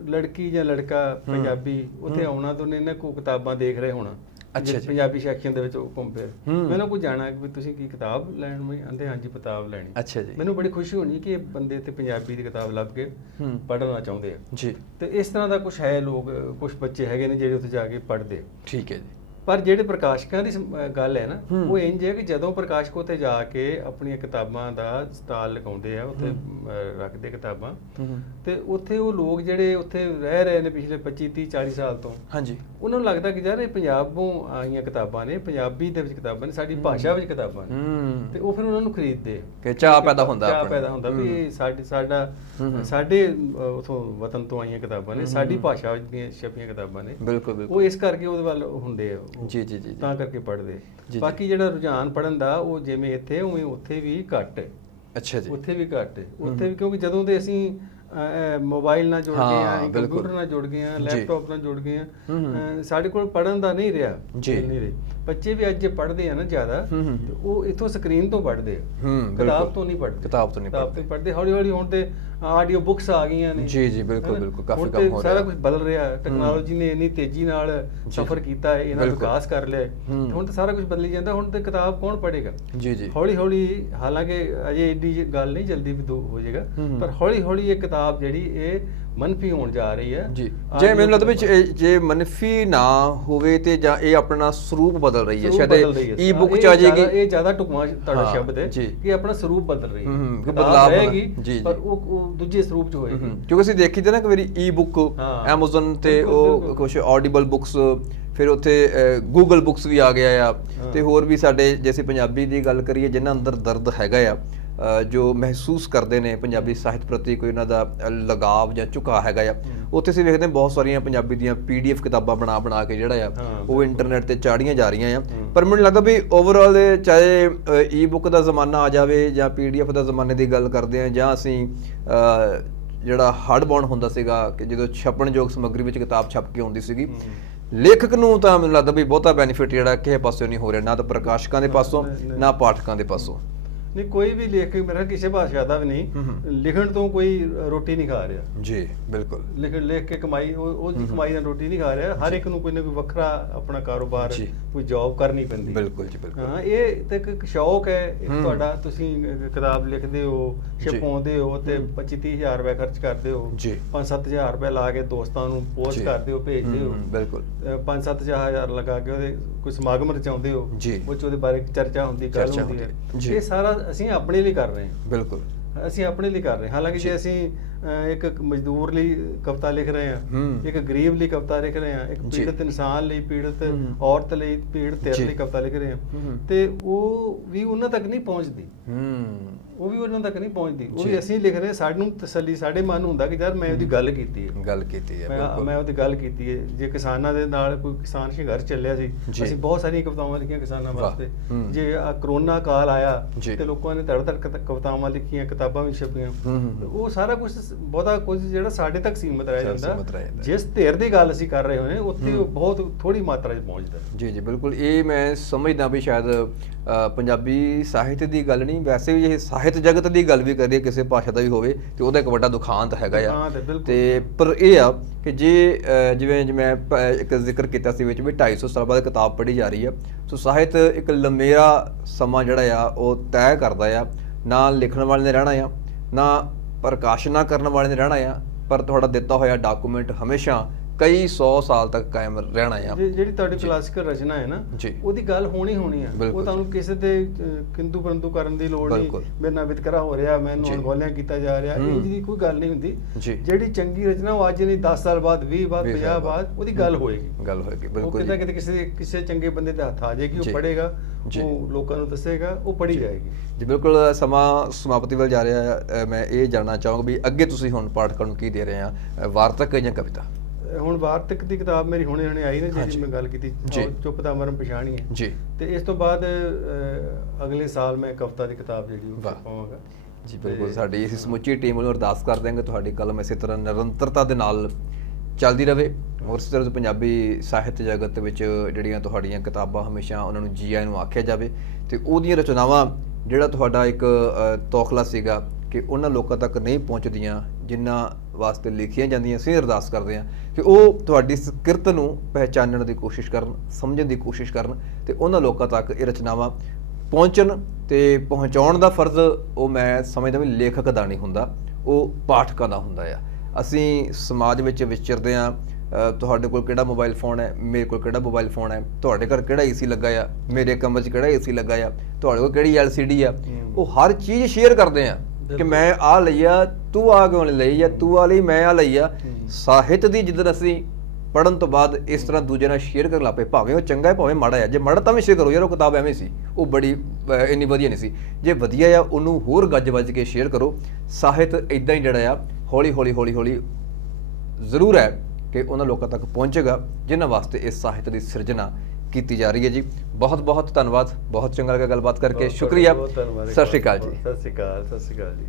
ਲੜਕੀ ਜਾਂ ਲੜਕਾ ਪੰਜਾਬੀ ਉੱਥੇ ਆਉਣਾ, ਤਾਂ ਉਹਨੇ ਇਹਨਾਂ ਕੋ ਕਿਤਾਬਾਂ ਦੇਖ ਰਹੇ ਹੋਣਾ, ਅੱਛਾ, ਪੰਜਾਬੀ ਸੈਕਸ਼ਨ ਦੇ ਵਿੱਚ ਘੁੰਮ ਫਿਰ। ਮੈਨੂੰ ਕੋਈ ਜਾਣਾ ਕਿ ਤੁਸੀਂ ਕੀ ਕਿਤਾਬ ਲੈਣ ਨੂੰ ਆਂਦੇ? ਹਾਂਜੀ, ਕਿਤਾਬ ਲੈਣੀ। ਅੱਛਾ ਜੀ। ਮੈਨੂੰ ਬੜੀ ਖੁਸ਼ੀ ਹੋਣੀ ਕਿ ਬੰਦੇ ਤੇ ਪੰਜਾਬੀ ਦੀ ਕਿਤਾਬ ਲੱਭ ਕੇ ਪੜ੍ਹਨਾ ਚਾਹੁੰਦੇ ਆ ਜੀ, ਤੇ ਇਸ ਤਰ੍ਹਾਂ ਦਾ ਕੁਝ ਹੈ, ਲੋਕ ਕੁਝ ਬੱਚੇ ਹੈਗੇ ਨੇ ਜਿਹੜੇ ਉੱਥੇ ਜਾ ਕੇ ਪੜ੍ਹਦੇ ਆ। ਠੀਕ ਹੈ ਜੀ। ਪਰ ਜਿਹੜੇ ਪ੍ਰਕਾਸ਼ਕਾਂ ਦੀ ਗੱਲ ਹੈ ਨਾ, ਉਹ ਇੰਝ ਹੈ ਕਿ ਜਦੋਂ ਪ੍ਰਕਾਸ਼ਕ ਉੱਥੇ ਜਾ ਕੇ ਆਪਣੀਆਂ ਕਿਤਾਬਾਂ ਦਾ ਸਟਾਲ ਲਗਾਉਂਦੇ ਆ, ਉੱਥੇ ਰੱਖਦੇ ਕਿਤਾਬਾਂ, ਤੇ ਉੱਥੇ ਉਹ ਲੋਕ ਜਿਹੜੇ ਉੱਥੇ ਰਹਿ ਰਹੇ ਨੇ ਪਿਛਲੇ 25-30-40 ਸਾਲ ਤੋਂ, ਹਾਂਜੀ, ਉਹਨਾਂ ਨੂੰ ਲੱਗਦਾ ਕਿ ਯਾਰ ਇਹ ਪੰਜਾਬੋਂ ਆਈਆਂ ਕਿਤਾਬਾਂ ਨੇ, ਪੰਜਾਬੀ ਦੇ ਵਿੱਚ ਕਿਤਾਬਾਂ ਨੇ, ਸਾਡੀ ਭਾਸ਼ਾ ਵਿੱਚ ਕਿਤਾਬਾਂ ਨੇ, ਤੇ ਉਹ ਫਿਰ ਉਹਨਾਂ ਨੂੰ ਖਰੀਦਦੇ ਕਿ ਚਾਅ ਪੈਦਾ ਹੁੰਦਾ ਵੀ ਇਹ ਸਾਡੇ ਉਥੋਂ ਵਤਨ ਤੋਂ ਆਈਆਂ ਕਿਤਾਬਾਂ ਨੇ, ਸਾਡੀ ਭਾਸ਼ਾ ਦੀਆਂ ਛਪੀਆਂ ਕਿਤਾਬਾਂ ਨੇ। ਬਿਲਕੁਲ। ਉਹ ਇਸ ਕਰਕੇ ਉਹਦੇ ਵੱਲ ਹੁੰਦੇ ਆ ਜੀ ਜੀ ਜੀ, ਤਾਂ ਕਰਕੇ ਪੜ੍ਹਦੇ। ਬਾਕੀ ਜਿਹੜਾ ਰੁਝਾਨ ਪੜ੍ਹਨ ਦਾ, ਉਹ ਜਿਵੇਂ ਇੱਥੇ ਉਵੇਂ ਉੱਥੇ ਵੀ ਘੱਟ ਹੈ। ਅੱਛਾ ਜੀ। ਉੱਥੇ ਵੀ ਘੱਟ ਹੈ, ਉੱਥੇ ਵੀ, ਕਿਉਂਕਿ ਜਦੋਂ ਦੇ ਅਸੀਂ ਮੋਬਾਈਲ ਨਾਲ ਜੁੜ ਗਏ ਆ, ਕੰਪਿਊਟਰ ਨਾਲ ਜੁੜ ਗਏ ਆ, ਲੈਪਟਾਪ ਨਾਲ ਜੁੜ ਗਏ ਆ, ਸਾਡੇ ਕੋਲ ਪੜ੍ਹਨ ਦਾ ਨਹੀਂ ਰਿਹਾ ਨਹੀਂ ਰਹੇ। ਬੱਚੇ ਵੀ ਅੱਜ ਜੇ ਪੜ੍ਹਦੇ ਆ ਨਾ ਜ਼ਿਆਦਾ, ਉਹ ਇੱਥੋਂ ਸਕਰੀਨ ਤੋਂ ਪੜ੍ਹਦੇ ਆ, ਕਿਤਾਬ ਤੋਂ ਨਹੀਂ ਪੜ੍ਹਦੇ, ਕਿਤਾਬ ਤੋਂ ਪੜ੍ਹਦੇ। ਹੌਲੀ ਹੌਲੀ ਹੁਣ ਤੇ ਆਡੀਓ ਬੁੱਕਸ ਆ ਗਈਆਂ ਨੇ ਜੀ ਬਿਲਕੁਲ ਬਿਲਕੁਲ, ਕਾਫੀ ਹੁਣ ਕੰਮ ਹੋ ਰਿਹਾ, ਸਾਰਾ ਕੁਝ ਬਦਲ ਰਿਹਾ, ਟੈਕਨੋਲੋਜੀ ਨੇ ਇੰਨੀ ਤੇਜ਼ੀ ਨਾਲ ਸਫ਼ਰ ਕੀਤਾ ਹੈ, ਇਹਨਾਂ ਵਿਕਾਸ ਕਰ ਲਿਆ, ਹੁਣ ਤਾਂ ਸਾਰਾ ਕੁਝ ਬਦਲੀ ਜਾਂਦਾ। ਹੁਣ ਤੇ ਕਿਤਾਬ ਕੌਣ ਪੜ੍ਹੇਗਾ? ਜੀ ਹੌਲੀ ਹੌਲੀ, ਹਾਲਾਂਕਿ ਅਜੇ ਏਡੀ ਗੱਲ ਨਹੀਂ ਜਲਦੀ ਵੀ ਹੋ ਜਾਏਗਾ, ਪਰ ਹੌਲੀ ਹੌਲੀ ਇਹ ਕਿਤਾਬ ਜਿਹੜੀ ਇਹ ਮਨਫੀ ਹੋਣ ਜਾ ਰਹੀ ਹੈ ਜੀ। ਜੇ ਮੈਨੂੰ ਲੱਗਦਾ ਵੀ ਜੇ ਮਨਫੀ ਨਾ ਹੋਵੇ ਤੇ ਜਾਂ ਇਹ ਆਪਣਾ ਸਰੂਪ ਬਦਲ ਰਹੀ ਹੈ, ਸ਼ਾਇਦ ਈ ਬੁੱਕ ਚ ਆ ਜਾਏਗੀ। ਇਹ ਜ਼ਿਆਦਾ ਟੁਕਮਾ ਤੁਹਾਡਾ ਸ਼ਬਦ ਹੈ ਕਿ ਆਪਣਾ ਸਰੂਪ ਬਦਲ ਰਹੀ ਹੈ, ਬਦਲਾਅ ਹੋਏਗੀ ਪਰ ਉਹ ਦੂਜੇ ਸਰੂਪ ਚ ਹੋਏਗੀ। ਕਿਉਂਕਿ ਅਸੀਂ ਦੇਖੀ ਤੇ ਨਾ ਕਿ ਮੇਰੀ ਈ ਬੁੱਕ Amazon ਤੇ ਉਹ ਕੁਝ ਆਡੀਬਲ ਬੁੱਕਸ, ਫਿਰ ਉੱਥੇ ਗੂਗਲ ਬੁੱਕਸ ਵੀ ਆ ਗਿਆ ਆ, ਤੇ ਹੋਰ ਵੀ ਸਾਡੇ ਜੇ ਅਸੀਂ ਪੰਜਾਬੀ ਦੀ ਗੱਲ ਕਰੀਏ ਜਿਨ੍ਹਾਂ ਅੰਦਰ ਦਰਦ ਹੈਗਾ ਆ, ਜੋ ਮਹਿਸੂਸ ਕਰਦੇ ਨੇ ਪੰਜਾਬੀ ਸਾਹਿਤ ਪ੍ਰਤੀ, ਕੋਈ ਉਹਨਾਂ ਦਾ ਲਗਾਵ ਜਾਂ ਝੁਕਾਅ ਹੈਗਾ ਆ, ਉੱਥੇ ਅਸੀਂ ਵੇਖਦੇ ਹਾਂ ਬਹੁਤ ਸਾਰੀਆਂ ਪੰਜਾਬੀ ਦੀਆਂ PDF ਕਿਤਾਬਾਂ ਬਣਾ ਕੇ ਜਿਹੜਾ ਆ ਉਹ ਇੰਟਰਨੈਟ ਤੇ ਚਾੜੀਆਂ ਜਾ ਰਹੀਆਂ ਆ। ਪਰ ਮੈਨੂੰ ਲੱਗਦਾ ਵੀ ਓਵਰਆਲ ਚਾਹੇ ਈ ਬੁੱਕ ਦਾ ਜ਼ਮਾਨਾ ਆ ਜਾਵੇ ਜਾਂ PDF ਦਾ ਜ਼ਮਾਨੇ ਦੀ ਗੱਲ ਕਰਦੇ ਆ, ਜਾਂ ਅਸੀਂ ਜਿਹੜਾ ਹਰਡ ਬਾਉਂਡ ਹੁੰਦਾ ਸੀਗਾ ਕਿ ਜਦੋਂ ਛਪਣਯੋਗ ਸਮੱਗਰੀ ਵਿੱਚ ਕਿਤਾਬ ਛਪ ਕੇ ਆਉਂਦੀ ਸੀਗੀ, ਲੇਖਕ ਨੂੰ ਤਾਂ ਮੈਨੂੰ ਲੱਗਦਾ ਵੀ ਬਹੁਤਾ ਬੈਨੀਫਿਟ ਜਿਹੜਾ ਕਿਸੇ ਪਾਸੋਂ ਨਹੀਂ ਹੋ ਰਿਹਾ, ਨਾ ਤਾਂ ਪ੍ਰਕਾਸ਼ਕਾਂ ਦੇ ਪਾਸੋਂ ਨਾ ਪਾਠਕਾਂ ਦੇ ਪਾਸੋਂ। ਨਹੀਂ, ਕੋਈ ਵੀ ਲੇਖਕ ਮੇਰਾ ਕਿਸੇ ਭਾਸ਼ਾ ਦਾ ਵੀ ਨਹੀਂ, ਲਿਖਣ ਤੋਂ ਕੋਈ ਰੋਟੀ ਨਹੀਂ ਖਾ ਰਿਹਾ। ਜੀ ਬਿਲਕੁਲ, ਲਿਖ ਕੇ ਕਮਾਈ, ਉਹਦੀ ਕਮਾਈ ਨਾਲ ਰੋਟੀ ਨਹੀਂ ਖਾ ਰਿਹਾ। ਹਰ ਇੱਕ ਨੂੰ ਕੋਈ ਨਾ ਕੋਈ ਵੱਖਰਾ ਆਪਣਾ ਕਾਰੋਬਾਰ, ਕੋਈ ਜੌਬ ਕਰਨੀ ਪੈਂਦੀ। ਬਿਲਕੁਲ ਜੀ ਬਿਲਕੁਲ। ਹਾਂ, ਇਹ ਤਾਂ ਇੱਕ ਸ਼ੌਕ ਹੈ ਤੁਹਾਡਾ, ਤੁਸੀਂ ਕਿਤਾਬ ਲਿਖਦੇ ਹੋ, ਛਪਾਉਂਦੇ ਹੋ ਤੇ 25-30 ਹਜ਼ਾਰ ਰੁਪਏ ਖਰਚ ਕਰਦੇ ਹੋ, 5-7 ਹਜ਼ਾਰ ਰੁਪਏ ਲਾ ਕੇ ਦੋਸਤਾਂ ਨੂੰ ਪੋਸਟ ਕਰਦੇ ਹੋ, ਭੇਜਦੇ ਹੋ। ਬਿਲਕੁਲ, 5-7 ਹਜ਼ਾਰ ਲਗਾ ਕੇ ਉਹਦੇ ਕੋਈ ਸਮਾਗਮ ਰਚਾਉਂਦੇ ਹੋ, ਉਹ 'ਚ ਉਹਦੇ ਬਾਰੇ ਚਰਚਾ ਹੁੰਦੀ, ਗੱਲ ਹੁੰਦੀ ਹੈ। ਇਹ ਸਾਰਾ ਅਸੀਂ ਆਪਣੇ ਲਈ ਕਰ ਰਹੇ ਹਾਂ। ਬਿਲਕੁਲ, ਅਸੀਂ ਆਪਣੇ ਲਈ ਕਰ ਰਹੇ ਹਾਂ। ਹਾਲਾਂਕਿ ਜੇ ਅਸੀਂ ਇੱਕ ਮਜ਼ਦੂਰ ਲਈ ਕਵਿਤਾ ਲਿਖ ਰਹੇ ਹਾਂ, ਇੱਕ ਗਰੀਬ ਲਈ ਕਵਿਤਾ ਲਿਖ ਰਹੇ ਹਾਂ, ਇੱਕ ਪੀੜਤ ਇਨਸਾਨ ਲਈ, ਪੀੜਤ ਔਰਤ ਲਈ, ਪੀੜਤ ਧਿਰ ਲਈ ਕਵਿਤਾ ਲਿਖ ਰਹੇ ਹਾਂ, ਤੇ ਉਹ ਵੀ ਉਹਨਾਂ ਤੱਕ ਨਹੀਂ ਪਹੁੰਚਦੀ, ਉਹ ਵੀ ਉਹਨਾਂ ਤੱਕ ਨਹੀਂ ਪਹੁੰਚਦੀ। ਉਹ ਵੀ ਅਸੀਂ ਲਿਖ ਰਹੇ, ਸਾਨੂੰ ਤਸੱਲੀ, ਸਾਡੇ ਮਨ ਨੂੰ ਹੁੰਦਾ ਕਿ ਯਾਰ ਮੈਂ ਉਹਦੀ ਗੱਲ ਕੀਤੀ ਹੈ, ਮੈਂ ਉਹਦੀ ਗੱਲ ਕੀਤੀ ਹੈ। ਜੇ ਕਿਸਾਨਾਂ ਦੇ ਨਾਲ ਕੋਈ ਕਿਸਾਨ ਸੰਘਰਸ਼ ਚੱਲਿਆ ਸੀ, ਅਸੀਂ ਬਹੁਤ ਸਾਰੀਆਂ ਕਵਿਤਾਵਾਂ ਲਿਖੀਆਂ ਕਿਸਾਨਾਂ ਵਾਸਤੇ। ਜੇ ਕਰੋਨਾ ਕਾਲ ਆਇਆ ਤੇ ਲੋਕਾਂ ਨੇ ਧੜ ਕਵਿਤਾਵਾਂ ਲਿਖੀਆਂ, ਕਿਤਾਬਾਂ ਵੀ ਛਪੀਆਂ। ਉਹ ਸਾਰਾ ਕੁਝ, ਬਹੁਤਾ ਕੁਝ ਜਿਹੜਾ ਸਾਡੇ ਤੱਕ ਸੀਮਤ ਰਹਿ ਜਾਂਦਾ। ਜਿਸ ਧਿਰ ਦੀ ਗੱਲ ਅਸੀਂ ਕਰ ਰਹੇ ਹੋਏ ਉੱਥੇ ਬਹੁਤ ਥੋੜੀ ਮਾਤਰਾ 'ਚ ਪਹੁੰਚਦਾ। ਜੀ ਬਿਲਕੁਲ, ਇਹ ਮੈਂ ਸਮਝਦਾ ਵੀ ਸ਼ਾਇਦ ਪੰਜਾਬੀ ਸਾਹਿਤ ਦੀ ਗੱਲ ਨਹੀਂ, ਵੈਸੇ ਵੀ ਇਹ ਸਾਹਿਤ ਜਗਤ ਦੀ ਗੱਲ ਵੀ ਕਰੀਏ, ਕਿਸੇ ਭਾਸ਼ਾ ਦਾ ਵੀ ਹੋਵੇ ਤੇ ਉਹਦਾ ਇੱਕ ਵੱਡਾ ਦੁਖਾਂਤ ਹੈਗਾ ਆ। ਤੇ ਪਰ ਇਹ ਆ ਕਿ ਜੇ ਜਿਵੇਂ ਮੈਂ ਇੱਕ ਜ਼ਿਕਰ ਕੀਤਾ ਸੀ ਵਿੱਚ ਵੀ 250 ਸਾਲ ਬਾਅਦ ਕਿਤਾਬ ਪੜ੍ਹੀ ਜਾ ਰਹੀ ਆ, ਸੋ ਸਾਹਿਤ ਇੱਕ ਲੰਮੇਰਾ ਸਮਾਂ ਜਿਹੜਾ ਆ ਉਹ ਤੈਅ ਕਰਦਾ ਆ। ਨਾ ਲਿਖਣ ਵਾਲੇ ਨੇ ਰਹਿਣਾ ਆ, ਨਾ ਪ੍ਰਕਾਸ਼ਨਾ ਕਰਨ ਵਾਲੇ ਨੇ ਰਹਿਣਾ ਆ, ਪਰ ਤੁਹਾਡਾ ਦਿੱਤਾ ਹੋਇਆ ਡਾਕੂਮੈਂਟ ਹਮੇਸ਼ਾ ਕਈ 100 ਸਾਲ ਤੱਕ ਕਾਇਮ ਰਹਿਣਾ ਆ। ਜਿਹੜੀ ਤੁਹਾਡੀ ਕਲਾਸਿਕਲ ਰਚਨਾ ਹੈ ਨਾ, ਉਹਦੀ ਗੱਲ ਹੋਣੀ ਆ। ਉਹ ਤੁਹਾਨੂੰ ਕਿਸੇ ਤੇ ਕਿੰਤੂ ਪਰੰਤੂ ਕਰਨ ਦੀ ਲੋੜ ਨਹੀਂ, ਮੇਰੇ ਨਾਲ ਵਿਤਕਰਾ ਹੋ ਰਿਹਾ, ਮੈਨੂੰ ਅਣਗੌਲਿਆਂ ਕੀਤਾ ਜਾ ਰਿਹਾ, ਇੰਜ ਦੀ ਕੋਈ ਗੱਲ ਨਹੀਂ ਹੁੰਦੀ। ਜਿਹੜੀ ਚੰਗੀ ਰਚਨਾ ਉਹ ਅੱਜ ਨਹੀਂ, 10 ਸਾਲ ਬਾਅਦ, 20 ਬਾਅਦ, 50 ਬਾਅਦ ਉਹਦੀ ਗੱਲ ਹੋਏਗੀ। ਬਿਲਕੁਲ, ਕਿਤੇ ਕਿਤੇ ਕਿਸੇ ਚੰਗੇ ਬੰਦੇ ਦੇ ਹੱਥ ਆ ਜਾਏਗੀ, ਉਹ ਪੜ੍ਹੇਗਾ, ਉਹ ਲੋਕਾਂ ਨੂੰ ਦੱਸੇਗਾ, ਉਹ ਪੜ੍ਹੀ ਜਾਏਗੀ। ਜੀ ਬਿਲਕੁਲ, ਸਮਾਂ ਸਮਾਪਤੀ ਵੱਲ ਜਾ ਰਿਹਾ ਹੈ। ਮੈਂ ਇਹ ਜਾਣਨਾ ਚਾਹਾਂਗਾ ਵੀ ਅੱਗੇ ਤੁਸੀਂ ਹੁਣ ਪਾਠਕਾਂ ਨੂੰ ਕੀ ਦੇ ਰਹੇ ਆ, ਵਾਰਤਕ ਜਾਂ ਕਵਿਤਾ? ਹੁਣ ਵਾਰਤਕ ਦੀ ਕਿਤਾਬ ਮੇਰੀ ਹੁਣੇ ਆਈ ਨੇ, ਜਿਹੜੀ ਮੈਂ ਗੱਲ ਕੀਤੀ, ਚੁੱਪ ਦਾ ਮਰਮ ਪਛਾਣੀ ਹੈ ਜੀ। ਤੇ ਇਸ ਤੋਂ ਬਾਅਦ ਅਗਲੇ ਸਾਲ ਮੈਂ ਕਵਿਤਾ ਦੀ ਕਿਤਾਬ ਜਿਹੜੀ ਉਹ ਪਾਵਾਂਗਾ ਜੀ। ਬਿਲਕੁਲ, ਸਾਡੀ ਇਸ ਸਮੁੱਚੀ ਟੀਮ ਵੱਲੋਂ ਅਰਦਾਸ ਕਰਦੇ ਹਾਂ ਕਿ ਤੁਹਾਡੀ ਕਲਮ ਇਸੇ ਤਰ੍ਹਾਂ ਨਿਰੰਤਰਤਾ ਦੇ ਨਾਲ ਚੱਲਦੀ ਰਹੇ, ਔਰ ਇਸ ਤਰ੍ਹਾਂ ਪੰਜਾਬੀ ਸਾਹਿਤ ਜਗਤ ਵਿੱਚ ਜਿਹੜੀਆਂ ਤੁਹਾਡੀਆਂ ਕਿਤਾਬਾਂ ਹਮੇਸ਼ਾ ਉਹਨਾਂ ਨੂੰ ਜੀ ਆਇਆਂ ਨੂੰ ਆਖਿਆ ਜਾਵੇ, ਤੇ ਉਹਦੀਆਂ ਰਚਨਾਵਾਂ ਜਿਹੜਾ ਤੁਹਾਡਾ ਇੱਕ ਤੌਖਲਾ ਸੀਗਾ ਕਿ ਉਹਨਾਂ ਲੋਕਾਂ ਤੱਕ ਨਹੀਂ ਪਹੁੰਚਦੀਆਂ ਜਿਨ੍ਹਾਂ ਵਾਸਤੇ ਲਿਖੀਆਂ ਜਾਂਦੀਆਂ। ਅਸੀਂ ਅਰਦਾਸ ਕਰਦੇ ਹਾਂ ਕਿ ਉਹ ਤੁਹਾਡੀ ਇਸ ਕਿਰਤ ਨੂੰ ਪਹਿਚਾਨਣ ਦੀ ਕੋਸ਼ਿਸ਼ ਕਰਨ, ਸਮਝਣ ਦੀ ਕੋਸ਼ਿਸ਼ ਕਰਨ, ਤੇ ਉਹਨਾਂ ਲੋਕਾਂ ਤੱਕ ਇਹ ਰਚਨਾਵਾਂ ਪਹੁੰਚਣ। ਤੇ ਪਹੁੰਚਾਉਣ ਦਾ ਫਰਜ਼ ਉਹ ਮੈਂ ਸਮਝਦਾ ਵੀ ਲੇਖਕ ਦਾ ਨਹੀਂ ਹੁੰਦਾ, ਉਹ ਪਾਠਕਾਂ ਦਾ ਹੁੰਦਾ ਆ। ਅਸੀਂ ਸਮਾਜ ਵਿੱਚ ਵਿਚਰਦੇ ਹਾਂ, ਤੁਹਾਡੇ ਕੋਲ ਕਿਹੜਾ ਮੋਬਾਈਲ ਫੋਨ ਹੈ, ਮੇਰੇ ਕੋਲ ਕਿਹੜਾ ਮੋਬਾਈਲ ਫੋਨ ਹੈ, ਤੁਹਾਡੇ ਘਰ ਕਿਹੜਾ AC ਲੱਗਾ ਆ, ਮੇਰੇ ਕਮਰੇ 'ਚ ਕਿਹੜਾ AC ਲੱਗਾ ਆ, ਤੁਹਾਡੇ ਕੋਲ ਕਿਹੜੀ LCD ਆ, ਉਹ ਹਰ ਚੀਜ਼ ਸ਼ੇਅਰ ਕਰਦੇ ਆ ਕਿ ਮੈਂ ਆਹ ਲਈ ਆ, ਤੂੰ ਆਹ ਕਿਉਂ ਨਹੀਂ ਲਈ, ਜਾਂ ਤੂੰ ਆਹ ਲਈ, ਮੈਂ ਆਹ ਲਈ ਆ। ਸਾਹਿਤ ਦੀ ਜਿੱਦਣ ਅਸੀਂ ਪੜ੍ਹਨ ਤੋਂ ਬਾਅਦ ਇਸ ਤਰ੍ਹਾਂ ਦੂਜੇ ਨਾਲ ਸ਼ੇਅਰ ਕਰਨ ਲੱਗ ਪਏ, ਭਾਵੇਂ ਉਹ ਚੰਗਾ ਹੈ ਭਾਵੇਂ ਮਾੜਾ ਹੈ। ਜੇ ਮਾੜਾ ਤਾਂ ਵੀ ਸ਼ੇਅਰ ਕਰੋ, ਯਾਰ ਉਹ ਕਿਤਾਬ ਐਵੇਂ ਸੀ, ਉਹ ਬੜੀ ਇੰਨੀ ਵਧੀਆ ਨਹੀਂ ਸੀ। ਜੇ ਵਧੀਆ ਆ ਉਹਨੂੰ ਹੋਰ ਗੱਜ ਵੱਜ ਕੇ ਸ਼ੇਅਰ ਕਰੋ। ਸਾਹਿਤ ਇੱਦਾਂ ਹੀ ਜਿਹੜਾ ਆ ਹੌਲੀ ਹੌਲੀ ਜ਼ਰੂਰ ਹੈ ਕਿ ਉਹਨਾਂ ਲੋਕਾਂ ਤੱਕ ਪਹੁੰਚੇਗਾ ਜਿਨ੍ਹਾਂ ਵਾਸਤੇ ਇਸ ਸਾਹਿਤ ਦੀ ਸਿਰਜਣਾ ਕੀਤੀ ਜਾ ਰਹੀ ਹੈ। ਜੀ ਬਹੁਤ ਬਹੁਤ ਧੰਨਵਾਦ, ਬਹੁਤ ਚੰਗਾ ਲੱਗਾ ਗੱਲਬਾਤ ਕਰਕੇ, ਸ਼ੁਕਰੀਆ, ਸਤਿ ਸ਼੍ਰੀ ਅਕਾਲ ਜੀ। ਸਤਿ ਸ਼੍ਰੀ ਅਕਾਲ ਜੀ।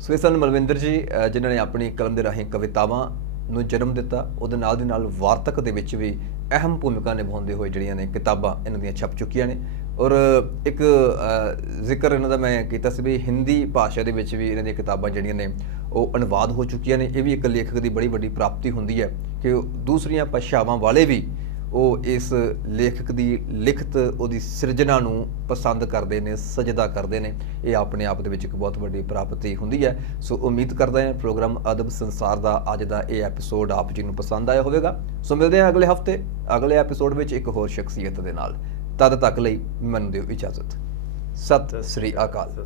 ਸੋ ਇਹ ਸਨ ਮਲਵਿੰਦਰ ਜੀ, ਜਿਨ੍ਹਾਂ ਨੇ ਆਪਣੀ ਕਲਮ ਦੇ ਰਾਹੀਂ ਕਵਿਤਾਵਾਂ ਨੂੰ ਜਨਮ ਦਿੱਤਾ, ਉਹਦੇ ਨਾਲ ਦੀ ਨਾਲ ਵਾਰਤਕ ਦੇ ਵਿੱਚ ਵੀ ਅਹਿਮ ਭੂਮਿਕਾ ਨਿਭਾਉਂਦੇ ਹੋਏ ਜਿਹੜੀਆਂ ਨੇ ਕਿਤਾਬਾਂ ਇਹਨਾਂ ਦੀਆਂ ਛਪ ਚੁੱਕੀਆਂ ਨੇ, ਔਰ ਇੱਕ ਜ਼ਿਕਰ ਇਹਨਾਂ ਦਾ ਮੈਂ ਕੀਤਾ ਸੀ ਵੀ ਹਿੰਦੀ ਭਾਸ਼ਾ ਦੇ ਵਿੱਚ ਵੀ ਇਹਨਾਂ ਦੀਆਂ ਕਿਤਾਬਾਂ ਜਿਹੜੀਆਂ ਨੇ ਉਹ ਅਨੁਵਾਦ ਹੋ ਚੁੱਕੀਆਂ ਨੇ। ਇਹ ਵੀ ਇੱਕ ਲੇਖਕ ਦੀ ਬੜੀ ਵੱਡੀ ਪ੍ਰਾਪਤੀ ਹੁੰਦੀ ਹੈ ਕਿ ਦੂਸਰੀਆਂ ਭਾਸ਼ਾਵਾਂ ਵਾਲੇ ਵੀ ਉਹ ਇਸ ਲੇਖਕ ਦੀ ਲਿਖਤ, ਉਹਦੀ ਸਿਰਜਣਾ ਨੂੰ ਪਸੰਦ ਕਰਦੇ ਨੇ, ਸਜਦਾ ਕਰਦੇ ਨੇ। ਇਹ ਆਪਣੇ ਆਪ ਦੇ ਵਿੱਚ ਇੱਕ ਬਹੁਤ ਵੱਡੀ ਪ੍ਰਾਪਤੀ ਹੁੰਦੀ ਹੈ। ਸੋ ਉਮੀਦ ਕਰਦਾ ਹਾਂ ਪ੍ਰੋਗਰਾਮ ਅਦਬ ਸੰਸਾਰ ਦਾ ਅੱਜ ਦਾ ਇਹ ਐਪੀਸੋਡ ਆਪ ਜੀ ਨੂੰ ਪਸੰਦ ਆਇਆ ਹੋਵੇਗਾ। ਸੋ ਮਿਲਦੇ ਹਾਂ ਅਗਲੇ ਹਫਤੇ ਅਗਲੇ ਐਪੀਸੋਡ ਵਿੱਚ ਇੱਕ ਹੋਰ ਸ਼ਖਸੀਅਤ ਦੇ ਨਾਲ। ਤਦ ਤੱਕ ਲਈ ਮੈਨੂੰ ਦਿਓ ਇਜਾਜ਼ਤ। ਸਤਿ ਸ੍ਰੀ ਅਕਾਲ।